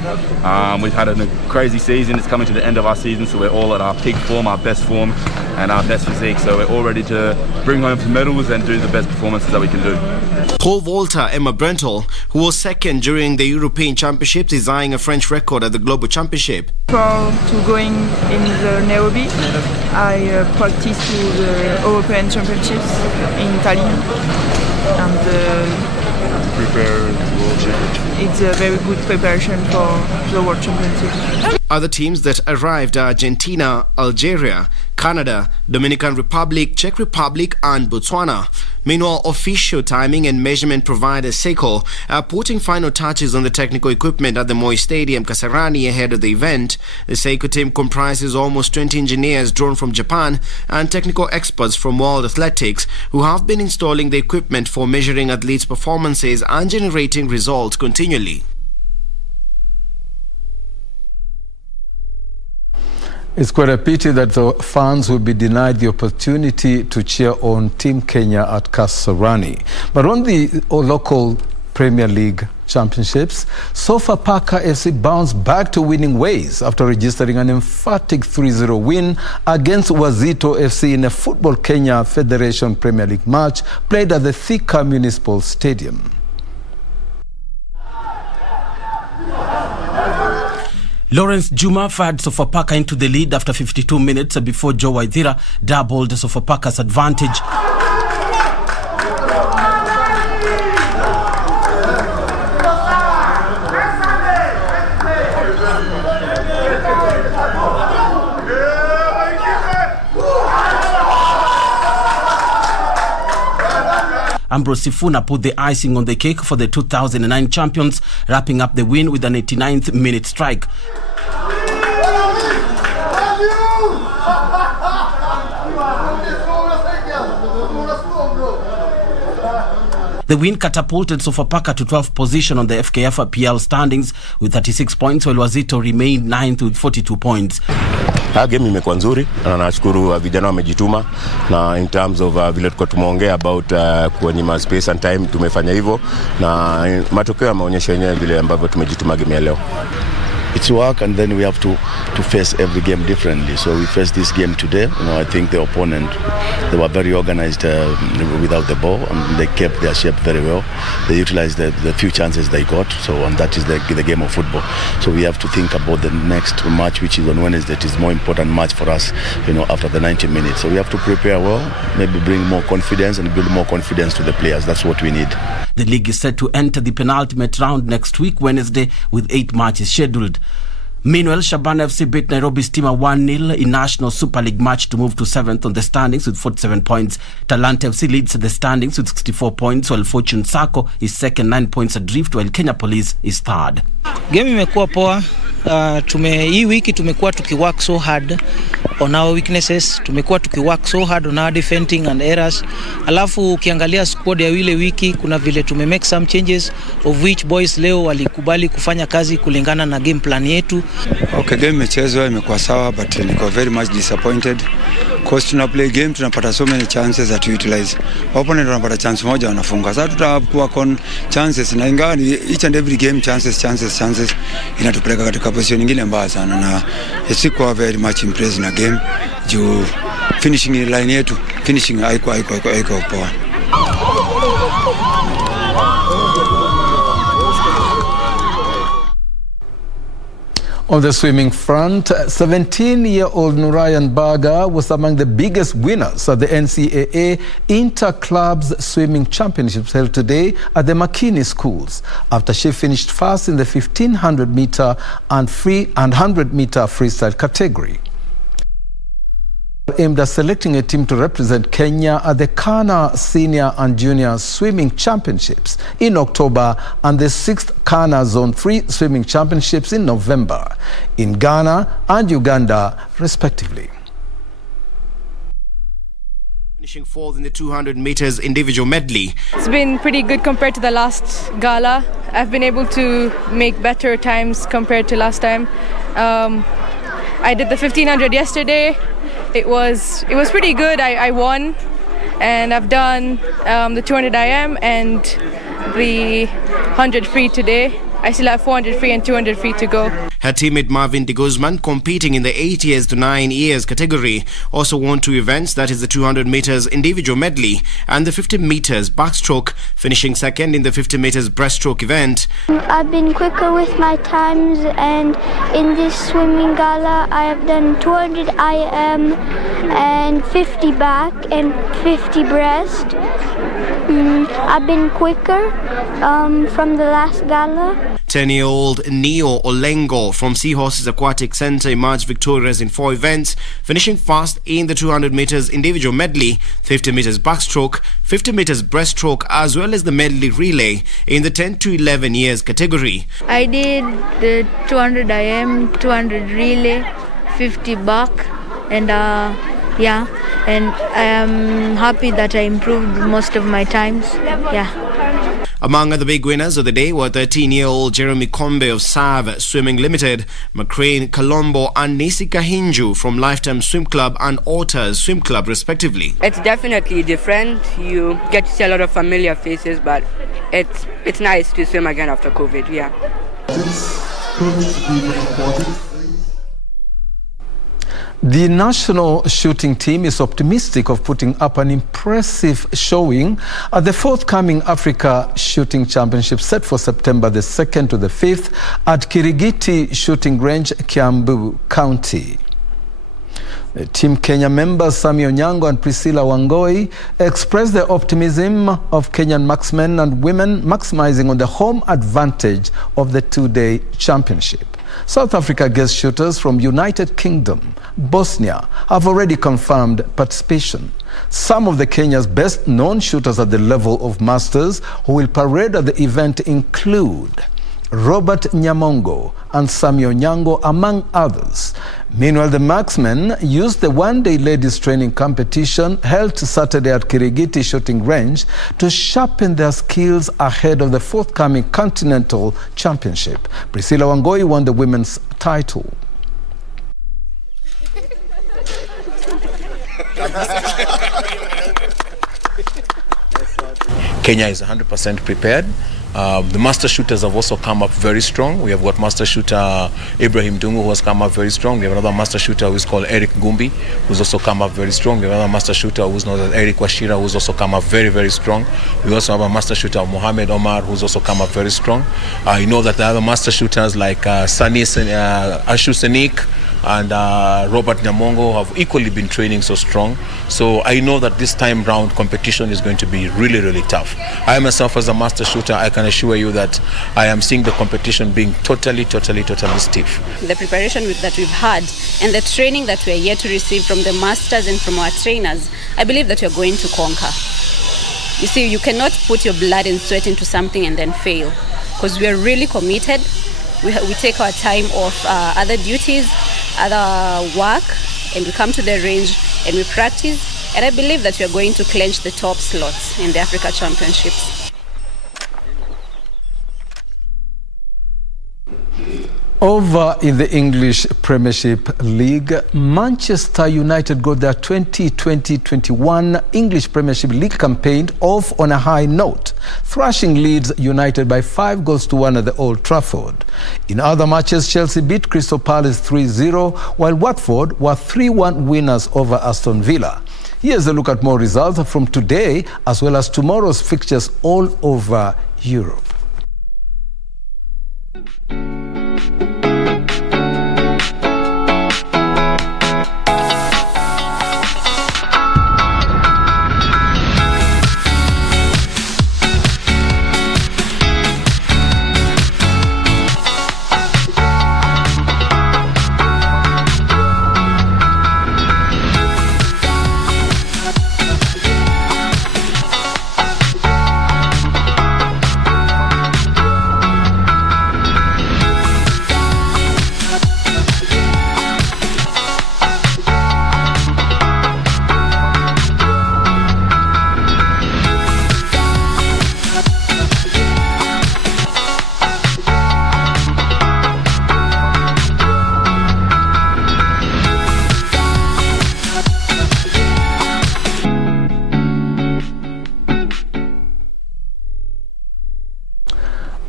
We've had a crazy season, it's coming to the end of our season, so we're all at our peak form, our best form and our best physique. So we're all ready to bring home some medals and do the best performances that we can do. Pole vaulter Emma Brentel, who was second during the European Championships, is eyeing a French record at the Global Championship. Proud to going in the Nairobi. I practice to the European Championships in Italy and prepare World Championship. It's a very good preparation for the World Championship. Other teams that arrived are Argentina, Algeria, Canada, Dominican Republic, Czech Republic and Botswana. Meanwhile, official timing and measurement provider Seiko are putting final touches on the technical equipment at the Moi Stadium, Kasarani, ahead of the event. The Seiko team comprises almost 20 engineers drawn from Japan and technical experts from World Athletics who have been installing the equipment for measuring athletes' performances and generating results continually. It's quite a pity that the fans will be denied the opportunity to cheer on Team Kenya at Kasarani. But on the local Premier League championships, Sofapaka FC bounced back to winning ways after registering an emphatic 3-0 win against Wazito FC in a Football Kenya Federation Premier League match played at the Thika Municipal Stadium. Lawrence Juma fired Sofapaka into the lead after 52 minutes before Joe Waithira doubled Sofapaka's advantage. Ambrose Sifuna put the icing on the cake for the 2009 champions, wrapping up the win with an 89th minute strike. The win catapulted Sofapaka to 12th position on the FKF PL standings with 36 points, while Wazito remained 9th with 42 points. Game imekuwa nzuri na nashukuru vijana wamejituma, na in terms of vile tulikuwa tumeongea about kuonyima space and time, tumefanya hivyo na matokeo yameonyesha yenyewe vile ambavyo tumejituma game ya leo. It's work, and then we have to face every game differently. So we faced this game today. I think the opponent, they were very organized without the ball, and they kept their shape very well. They utilized the few chances they got. So, and that is the game of football. So we have to think about the next match, which is on Wednesday. It is more important match for us, after the 90 minutes. So we have to prepare well, maybe bring more confidence and build more confidence to the players. That's what we need. The league is set to enter the penultimate round next week, Wednesday, with 8 matches scheduled. Meanwhile, Shabana FC beat Nairobi Stima 1-0 in National Super League match to move to 7th on the standings with 47 points. Talanta FC leads the standings with 64 points, while Fortune Sacco is second 9 points adrift, while Kenya Police is third. Game imekuwa poa. Hii wiki tumekuwa tukiwork so hard on our weaknesses, tumekuwa tukiwork so hard on our defending and errors. Alafu ukiangalia squad ya ile wiki kuna vile make some changes, of which boys leo walikubali kufanya kazi kulingana na game plan yetu. Okay, game imechezwa imekuwa sawa, but niko very much disappointed because tuna play game, tunapata so many chances that we utilize. Opponent wanapata chance moja wanafunga. Sasa tutakuwa con chances, na ingawa each and every game chances inatupeleka katika position nyingine mbaya sana, na sikuwa very much impressed na game juu finishing line yetu, finishing haiko poa. On the swimming front, 17-year-old Nurayan Baga was among the biggest winners at the NCAA Inter-Clubs Swimming Championships held today at the McKinney Schools after she finished first in the 1500-meter and 100-meter freestyle category. Aimed at selecting a team to represent Kenya at the Kana Senior and Junior Swimming Championships in October and the 6th Kana Zone Free Swimming Championships in November in Ghana and Uganda, respectively. finishing fourth in the 200 meters individual medley. It's been pretty good compared to the last gala. I've been able to make better times compared to last time. I did the 1500 yesterday. It was pretty good. I won, and I've done the 200 IM and the 100 free today. I still have 400 free and 200 free to go. Her teammate Marvin de Guzman, competing in the 8 years to 9 years category, also won 2 events, that is the 200 meters individual medley and the 50 meters backstroke, finishing second in the 50 meters breaststroke event. I've been quicker with my times, and in this swimming gala I have done 200 IM and 50 back and 50 breast. I've been quicker from the last gala. 10-year-old Neo Olengo from Seahorses Aquatic Centre emerged victorious in 4 events, finishing first in the 200 meters individual medley, 50 meters backstroke, 50 meters breaststroke, as well as the medley relay in the 10 to 11 years category. I did the 200 IM, 200 relay, 50 back, and and I am happy that I improved most of my times. Among other big winners of the day were 13-year-old Jeremy Kombe of SAV Swimming Limited, Macrae Colombo and Nisi Kahinju from Lifetime Swim Club and Otters Swim Club respectively. It's definitely different. You get to see a lot of familiar faces, but it's nice to swim again after COVID, The national shooting team is optimistic of putting up an impressive showing at the forthcoming Africa Shooting Championship set for September the 2nd to the 5th at Kirigiti Shooting Range, Kiambu County. The Team Kenya members Sami Onyango and Priscilla Wangoi expressed their optimism of Kenyan marksmen and women maximizing on the home advantage of the 2-day championship. South Africa guest shooters from United Kingdom, Bosnia have already confirmed participation. Some of the Kenya's best known shooters at the level of masters who will parade at the event include Robert Nyamongo and Sami Onyango, among others. Meanwhile, the marksmen used the one-day ladies training competition held Saturday at Kirigiti Shooting Range to sharpen their skills ahead of the forthcoming Continental Championship. Priscilla Wangoi won the women's title. Kenya is 100% prepared. The master shooters have also come up very strong. We have got master shooter Ibrahim Dungu, who has come up very strong. We have another master shooter who is called Eric Gumbi, who's also come up very strong. We have another master shooter who's known as Eric Washira, who's also come up very, very strong. We also have a master shooter, Mohamed Omar, who's also come up very strong. You know that the other master shooters like Ashu Senik and Robert Nyamongo have equally been training so strong. So I know that this time round competition is going to be really, really tough. I myself, as a master shooter, I can assure you that I am seeing the competition being totally stiff. The preparation that we've had and the training that we are yet to receive from the masters and from our trainers, I believe that we are going to conquer. You see, you cannot put your blood and sweat into something and then fail, because we are really committed. We take our time off other duties, other work, and we come to the range and we practice, and I believe that we are going to clinch the top slots in the Africa Championships. Over in the English Premiership League, Manchester United got their 2020-21 English Premiership League campaign off on a high note, thrashing Leeds United by 5-1 at the Old Trafford. In other matches, Chelsea beat Crystal Palace 3-0, while Watford were 3-1 winners over Aston Villa. Here's a look at more results from today as well as tomorrow's fixtures all over Europe.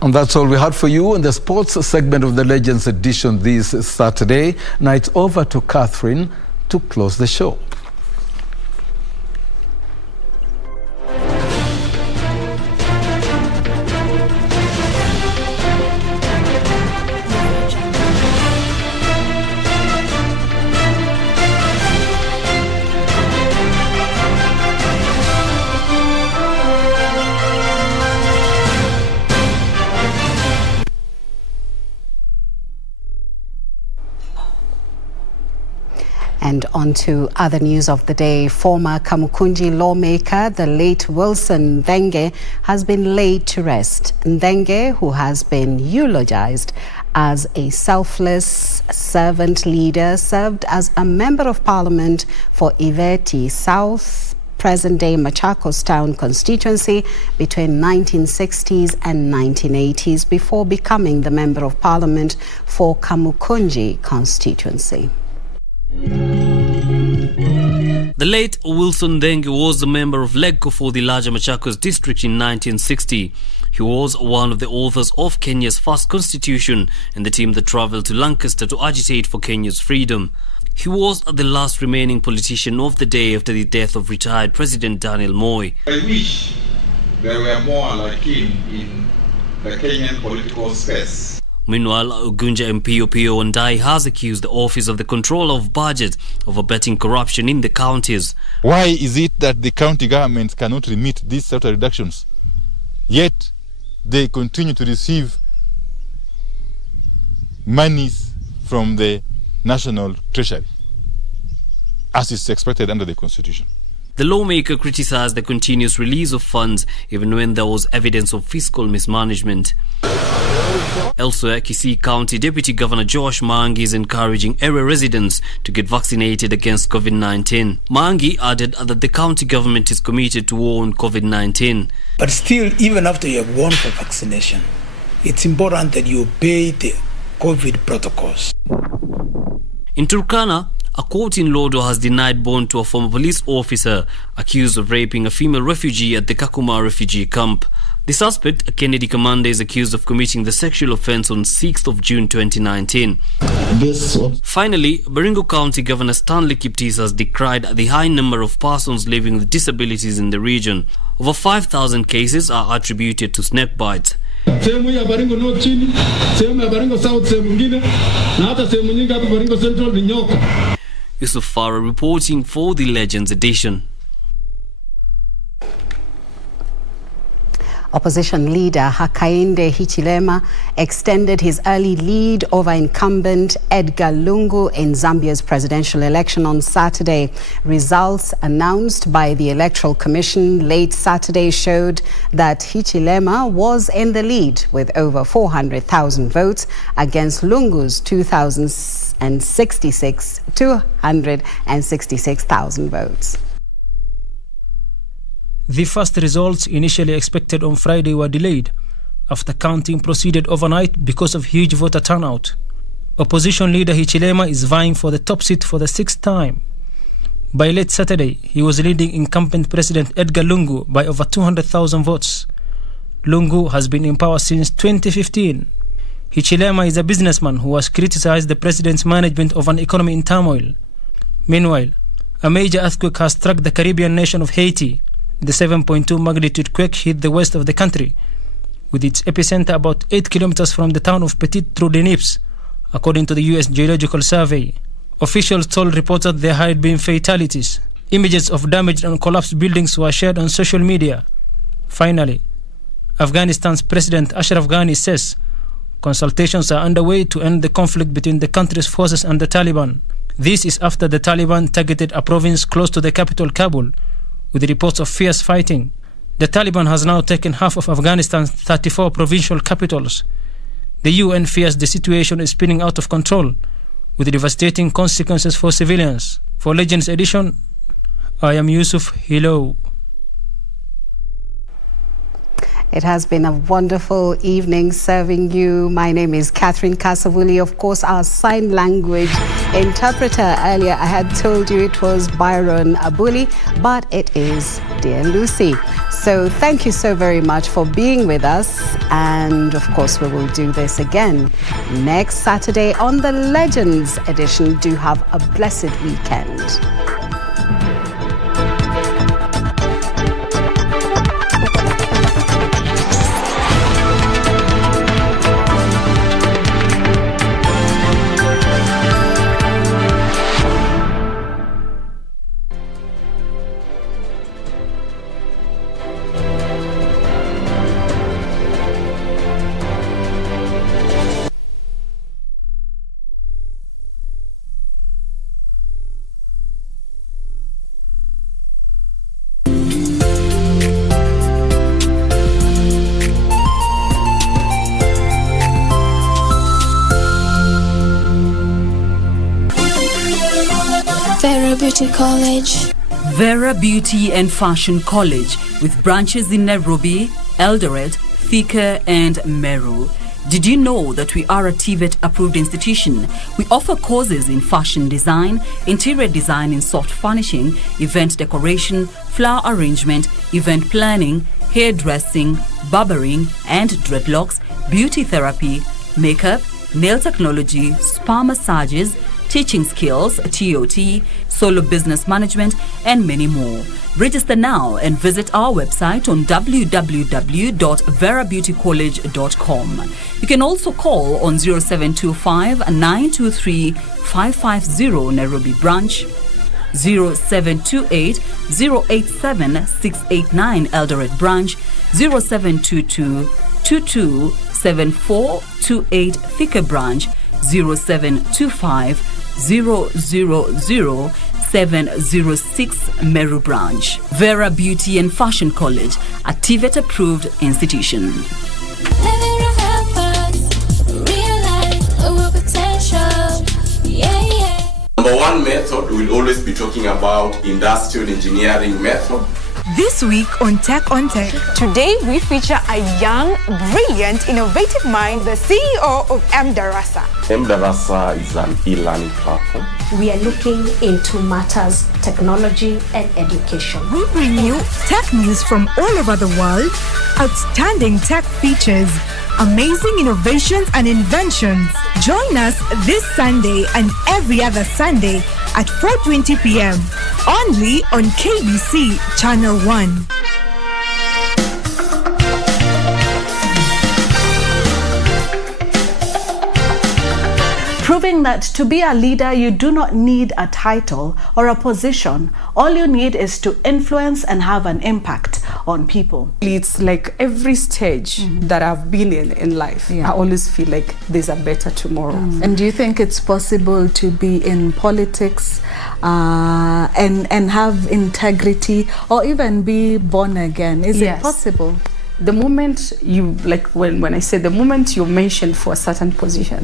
And that's all we had for you in the sports segment of the Legends edition this Saturday. Now it's over to Catherine to close the show. And on to other news of the day. Former Kamukunji lawmaker, the late Wilson Ndenge, has been laid to rest. Ndenge, who has been eulogized as a selfless servant leader, served as a member of parliament for Iveti South, present-day Machakos Town constituency between 1960s and 1980s before becoming the member of parliament for Kamukunji constituency. The late Wilson Ndenge was a member of LEGCO for the larger Machakos district in 1960. He was one of the authors of Kenya's first constitution and the team that travelled to Lancaster to agitate for Kenya's freedom. He was the last remaining politician of the day after the death of retired President Daniel Moi. I wish there were more like him in the Kenyan political space. Meanwhile, Ugunja MP Opiyo Wandayi has accused the Office of the Controller of Budget of abetting corruption in the counties. Why is it that the county governments cannot remit these sort of reductions, yet they continue to receive monies from the National Treasury, as is expected under the Constitution? The lawmaker criticized the continuous release of funds even when there was evidence of fiscal mismanagement. Elsewhere, Kisii County Deputy Governor Josh Mangi is encouraging area residents to get vaccinated against COVID-19. Mangi added that the county government is committed to war on COVID-19. But still, even after you have gone for vaccination, it's important that you obey the COVID protocols. In Turkana, a court in Lodo has denied bond to a former police officer accused of raping a female refugee at the Kakuma refugee camp. The suspect, a Kennedy commander, is accused of committing the sexual offence on 6th of June 2019. Finally, Baringo County Governor Stanley Kiptis has decried the high number of persons living with disabilities in the region. Over 5,000 cases are attributed to snake bites. Sehemu ya Baringo North chini, sehemu ya Baringo South sehemu nyingine, na hata sehemu nyingi hapa Baringo Central ni nyoka. Yusuf Farah reporting for the Legends edition. Opposition leader Hakainde Hichilema extended his early lead over incumbent Edgar Lungu in Zambia's presidential election on Saturday. Results announced by the Electoral Commission late Saturday showed that Hichilema was in the lead with over 400,000 votes against Lungu's 266,000 votes. The first results initially expected on Friday were delayed after counting proceeded overnight because of huge voter turnout. Opposition leader Hichilema is vying for the top seat for the 6th time. By late Saturday, he was leading incumbent President Edgar Lungu by over 200,000 votes. Lungu has been in power since 2015. Hichilema is a businessman who has criticized the president's management of an economy in turmoil. Meanwhile, a major earthquake has struck the Caribbean nation of Haiti. The 7.2 magnitude quake hit the west of the country, with its epicenter about 8 kilometers from the town of Petit-Trou-de-Nips, according to the U.S. Geological Survey. Officials told reporters there had been fatalities. Images of damaged and collapsed buildings were shared on social media. Finally, Afghanistan's President Ashraf Ghani says consultations are underway to end the conflict between the country's forces and the Taliban. This is after the Taliban targeted a province close to the capital, Kabul, with reports of fierce fighting. The Taliban has now taken half of Afghanistan's 34 provincial capitals. The UN fears the situation is spinning out of control, with devastating consequences for civilians. For Legends Edition, I am Yusuf Hilo. It has been a wonderful evening serving you. My name is Catherine Kasavuli. Of course, our sign language interpreter earlier, I had told you it was Byron Abuli, but it is Dear Lucy. So thank you so very much for being with us. And of course, we will do this again next Saturday on the Legends edition. Do have a blessed weekend. Vera Beauty College. Vera Beauty and Fashion College, with branches in Nairobi, Eldoret, Thika and Meru. Did you know that we are a TVET approved institution? We offer courses in fashion design, interior design in soft furnishing, event decoration, flower arrangement, event planning, hairdressing, barbering and dreadlocks, beauty therapy, makeup, nail technology, spa massages, teaching skills, TOT, solo business management, and many more. Register now and visit our website on www.verabeautycollege.com. You can also call on 0725 923 550 Nairobi branch, 0728 087 689 Eldoret branch, 0722 227428 Thika branch, 0725 000-706 Meru branch. Vera Beauty and Fashion College, a TVET approved institution. Number one method, we'll always be talking about industrial engineering method. This week on Tech on Tech. Today we feature a young, brilliant, innovative mind, the CEO of MDarasa. MDarasa is an e-learning platform. We are looking into matters, technology and education. We bring you tech news from all over the world, outstanding tech features, amazing innovations and inventions. Join us this Sunday and every other Sunday at 4:20 p.m. only on KBC Channel 1. Proving that to be a leader, you do not need a title or a position. All you need is to influence and have an impact on people. It's like every stage that I've been in life, I always feel like there's a better tomorrow. And do you think it's possible to be in politics and have integrity or even be born again? Is it possible? The moment you, like when I say the moment you're mentioned for a certain position,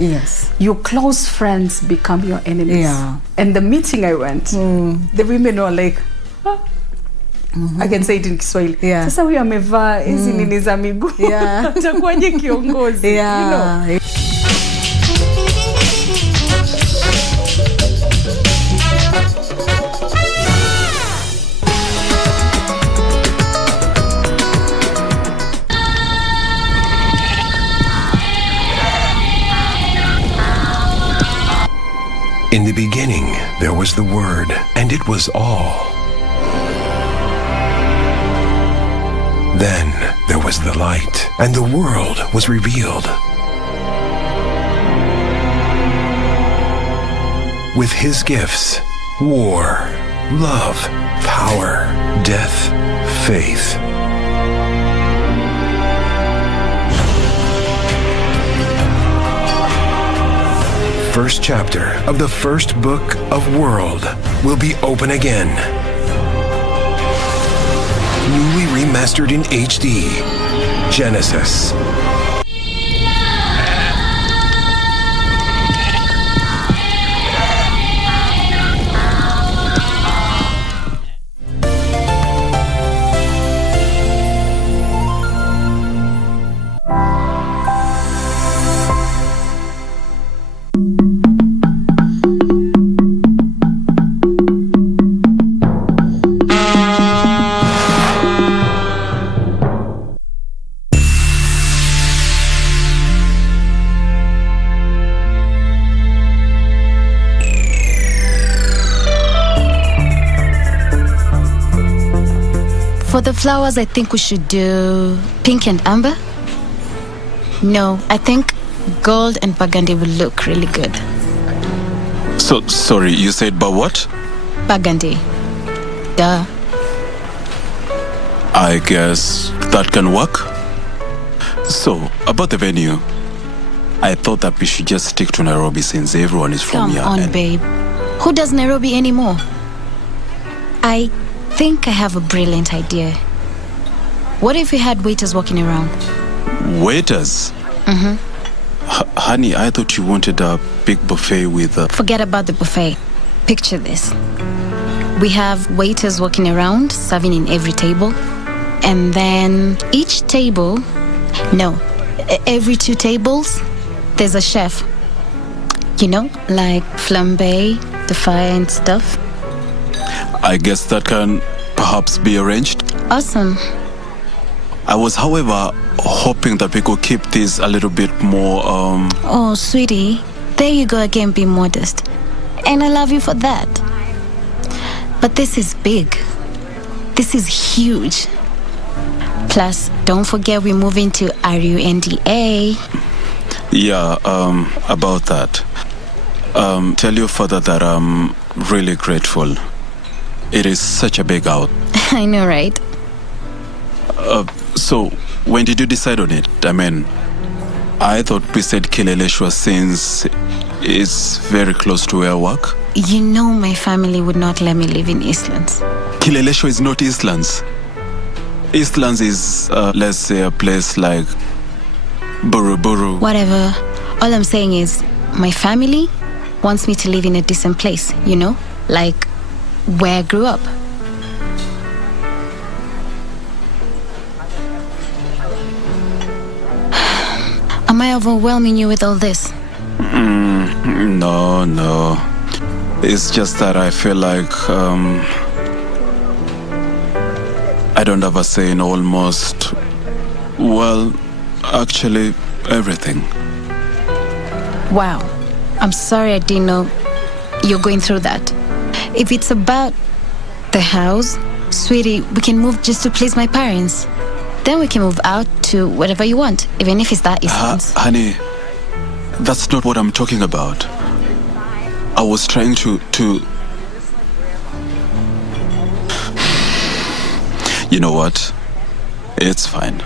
your close friends become your enemies. And the meeting I went, the women were like, I can say it in Kiswahili. Sasa huyu amevaa hizi nini za miguu. Atakuwaje kiongozi? You know? In the beginning, there was the Word, and it was all. Then there was the light, and the world was revealed. With his gifts, war, love, power, death, faith. First chapter of the first book of World will be open again. Newly remastered in HD. Genesis. For the flowers, I think we should do pink and amber. No, I think gold and burgundy will look really good. So, sorry, you said but what? Burgundy. Duh. I guess that can work. So, about the venue, I thought that we should just stick to Nairobi since everyone is from here. Come on, babe. Who does Nairobi anymore? I think I have a brilliant idea. What if we had waiters walking around? Waiters? Mm-hmm. Honey, I thought you wanted a big buffet with Forget about the buffet. Picture this. We have waiters walking around, serving in every table. And then each table, every 2 tables, there's a chef. You know, like flambe, the fire and stuff. I guess that can perhaps be arranged. Awesome. I was, however, hoping that we could keep this a little bit more, Oh, sweetie, there you go again, being modest. And I love you for that. But this is big. This is huge. Plus, don't forget we're moving to RUNDA. Yeah, about that. Tell your father that I'm really grateful. It is such a big out. I know, right? So, when did you decide on it? I mean, I thought we said Kileleshwa since it's very close to where I work. You know my family would not let me live in Eastlands. Kileleshwa is not Eastlands. Eastlands is, let's say, a place like Buruburu. Whatever. All I'm saying is, my family wants me to live in a decent place, you know? Like where I grew up. Am I overwhelming you with all this? No. It's just that I feel like I don't have a say in almost, well, actually everything. Wow. I'm sorry I didn't know you're going through that. If it's about the house, sweetie, we can move just to please my parents. Then we can move out to whatever you want, even if it's that distance. Honey, that's not what I'm talking about. I was trying to... You know what? It's fine.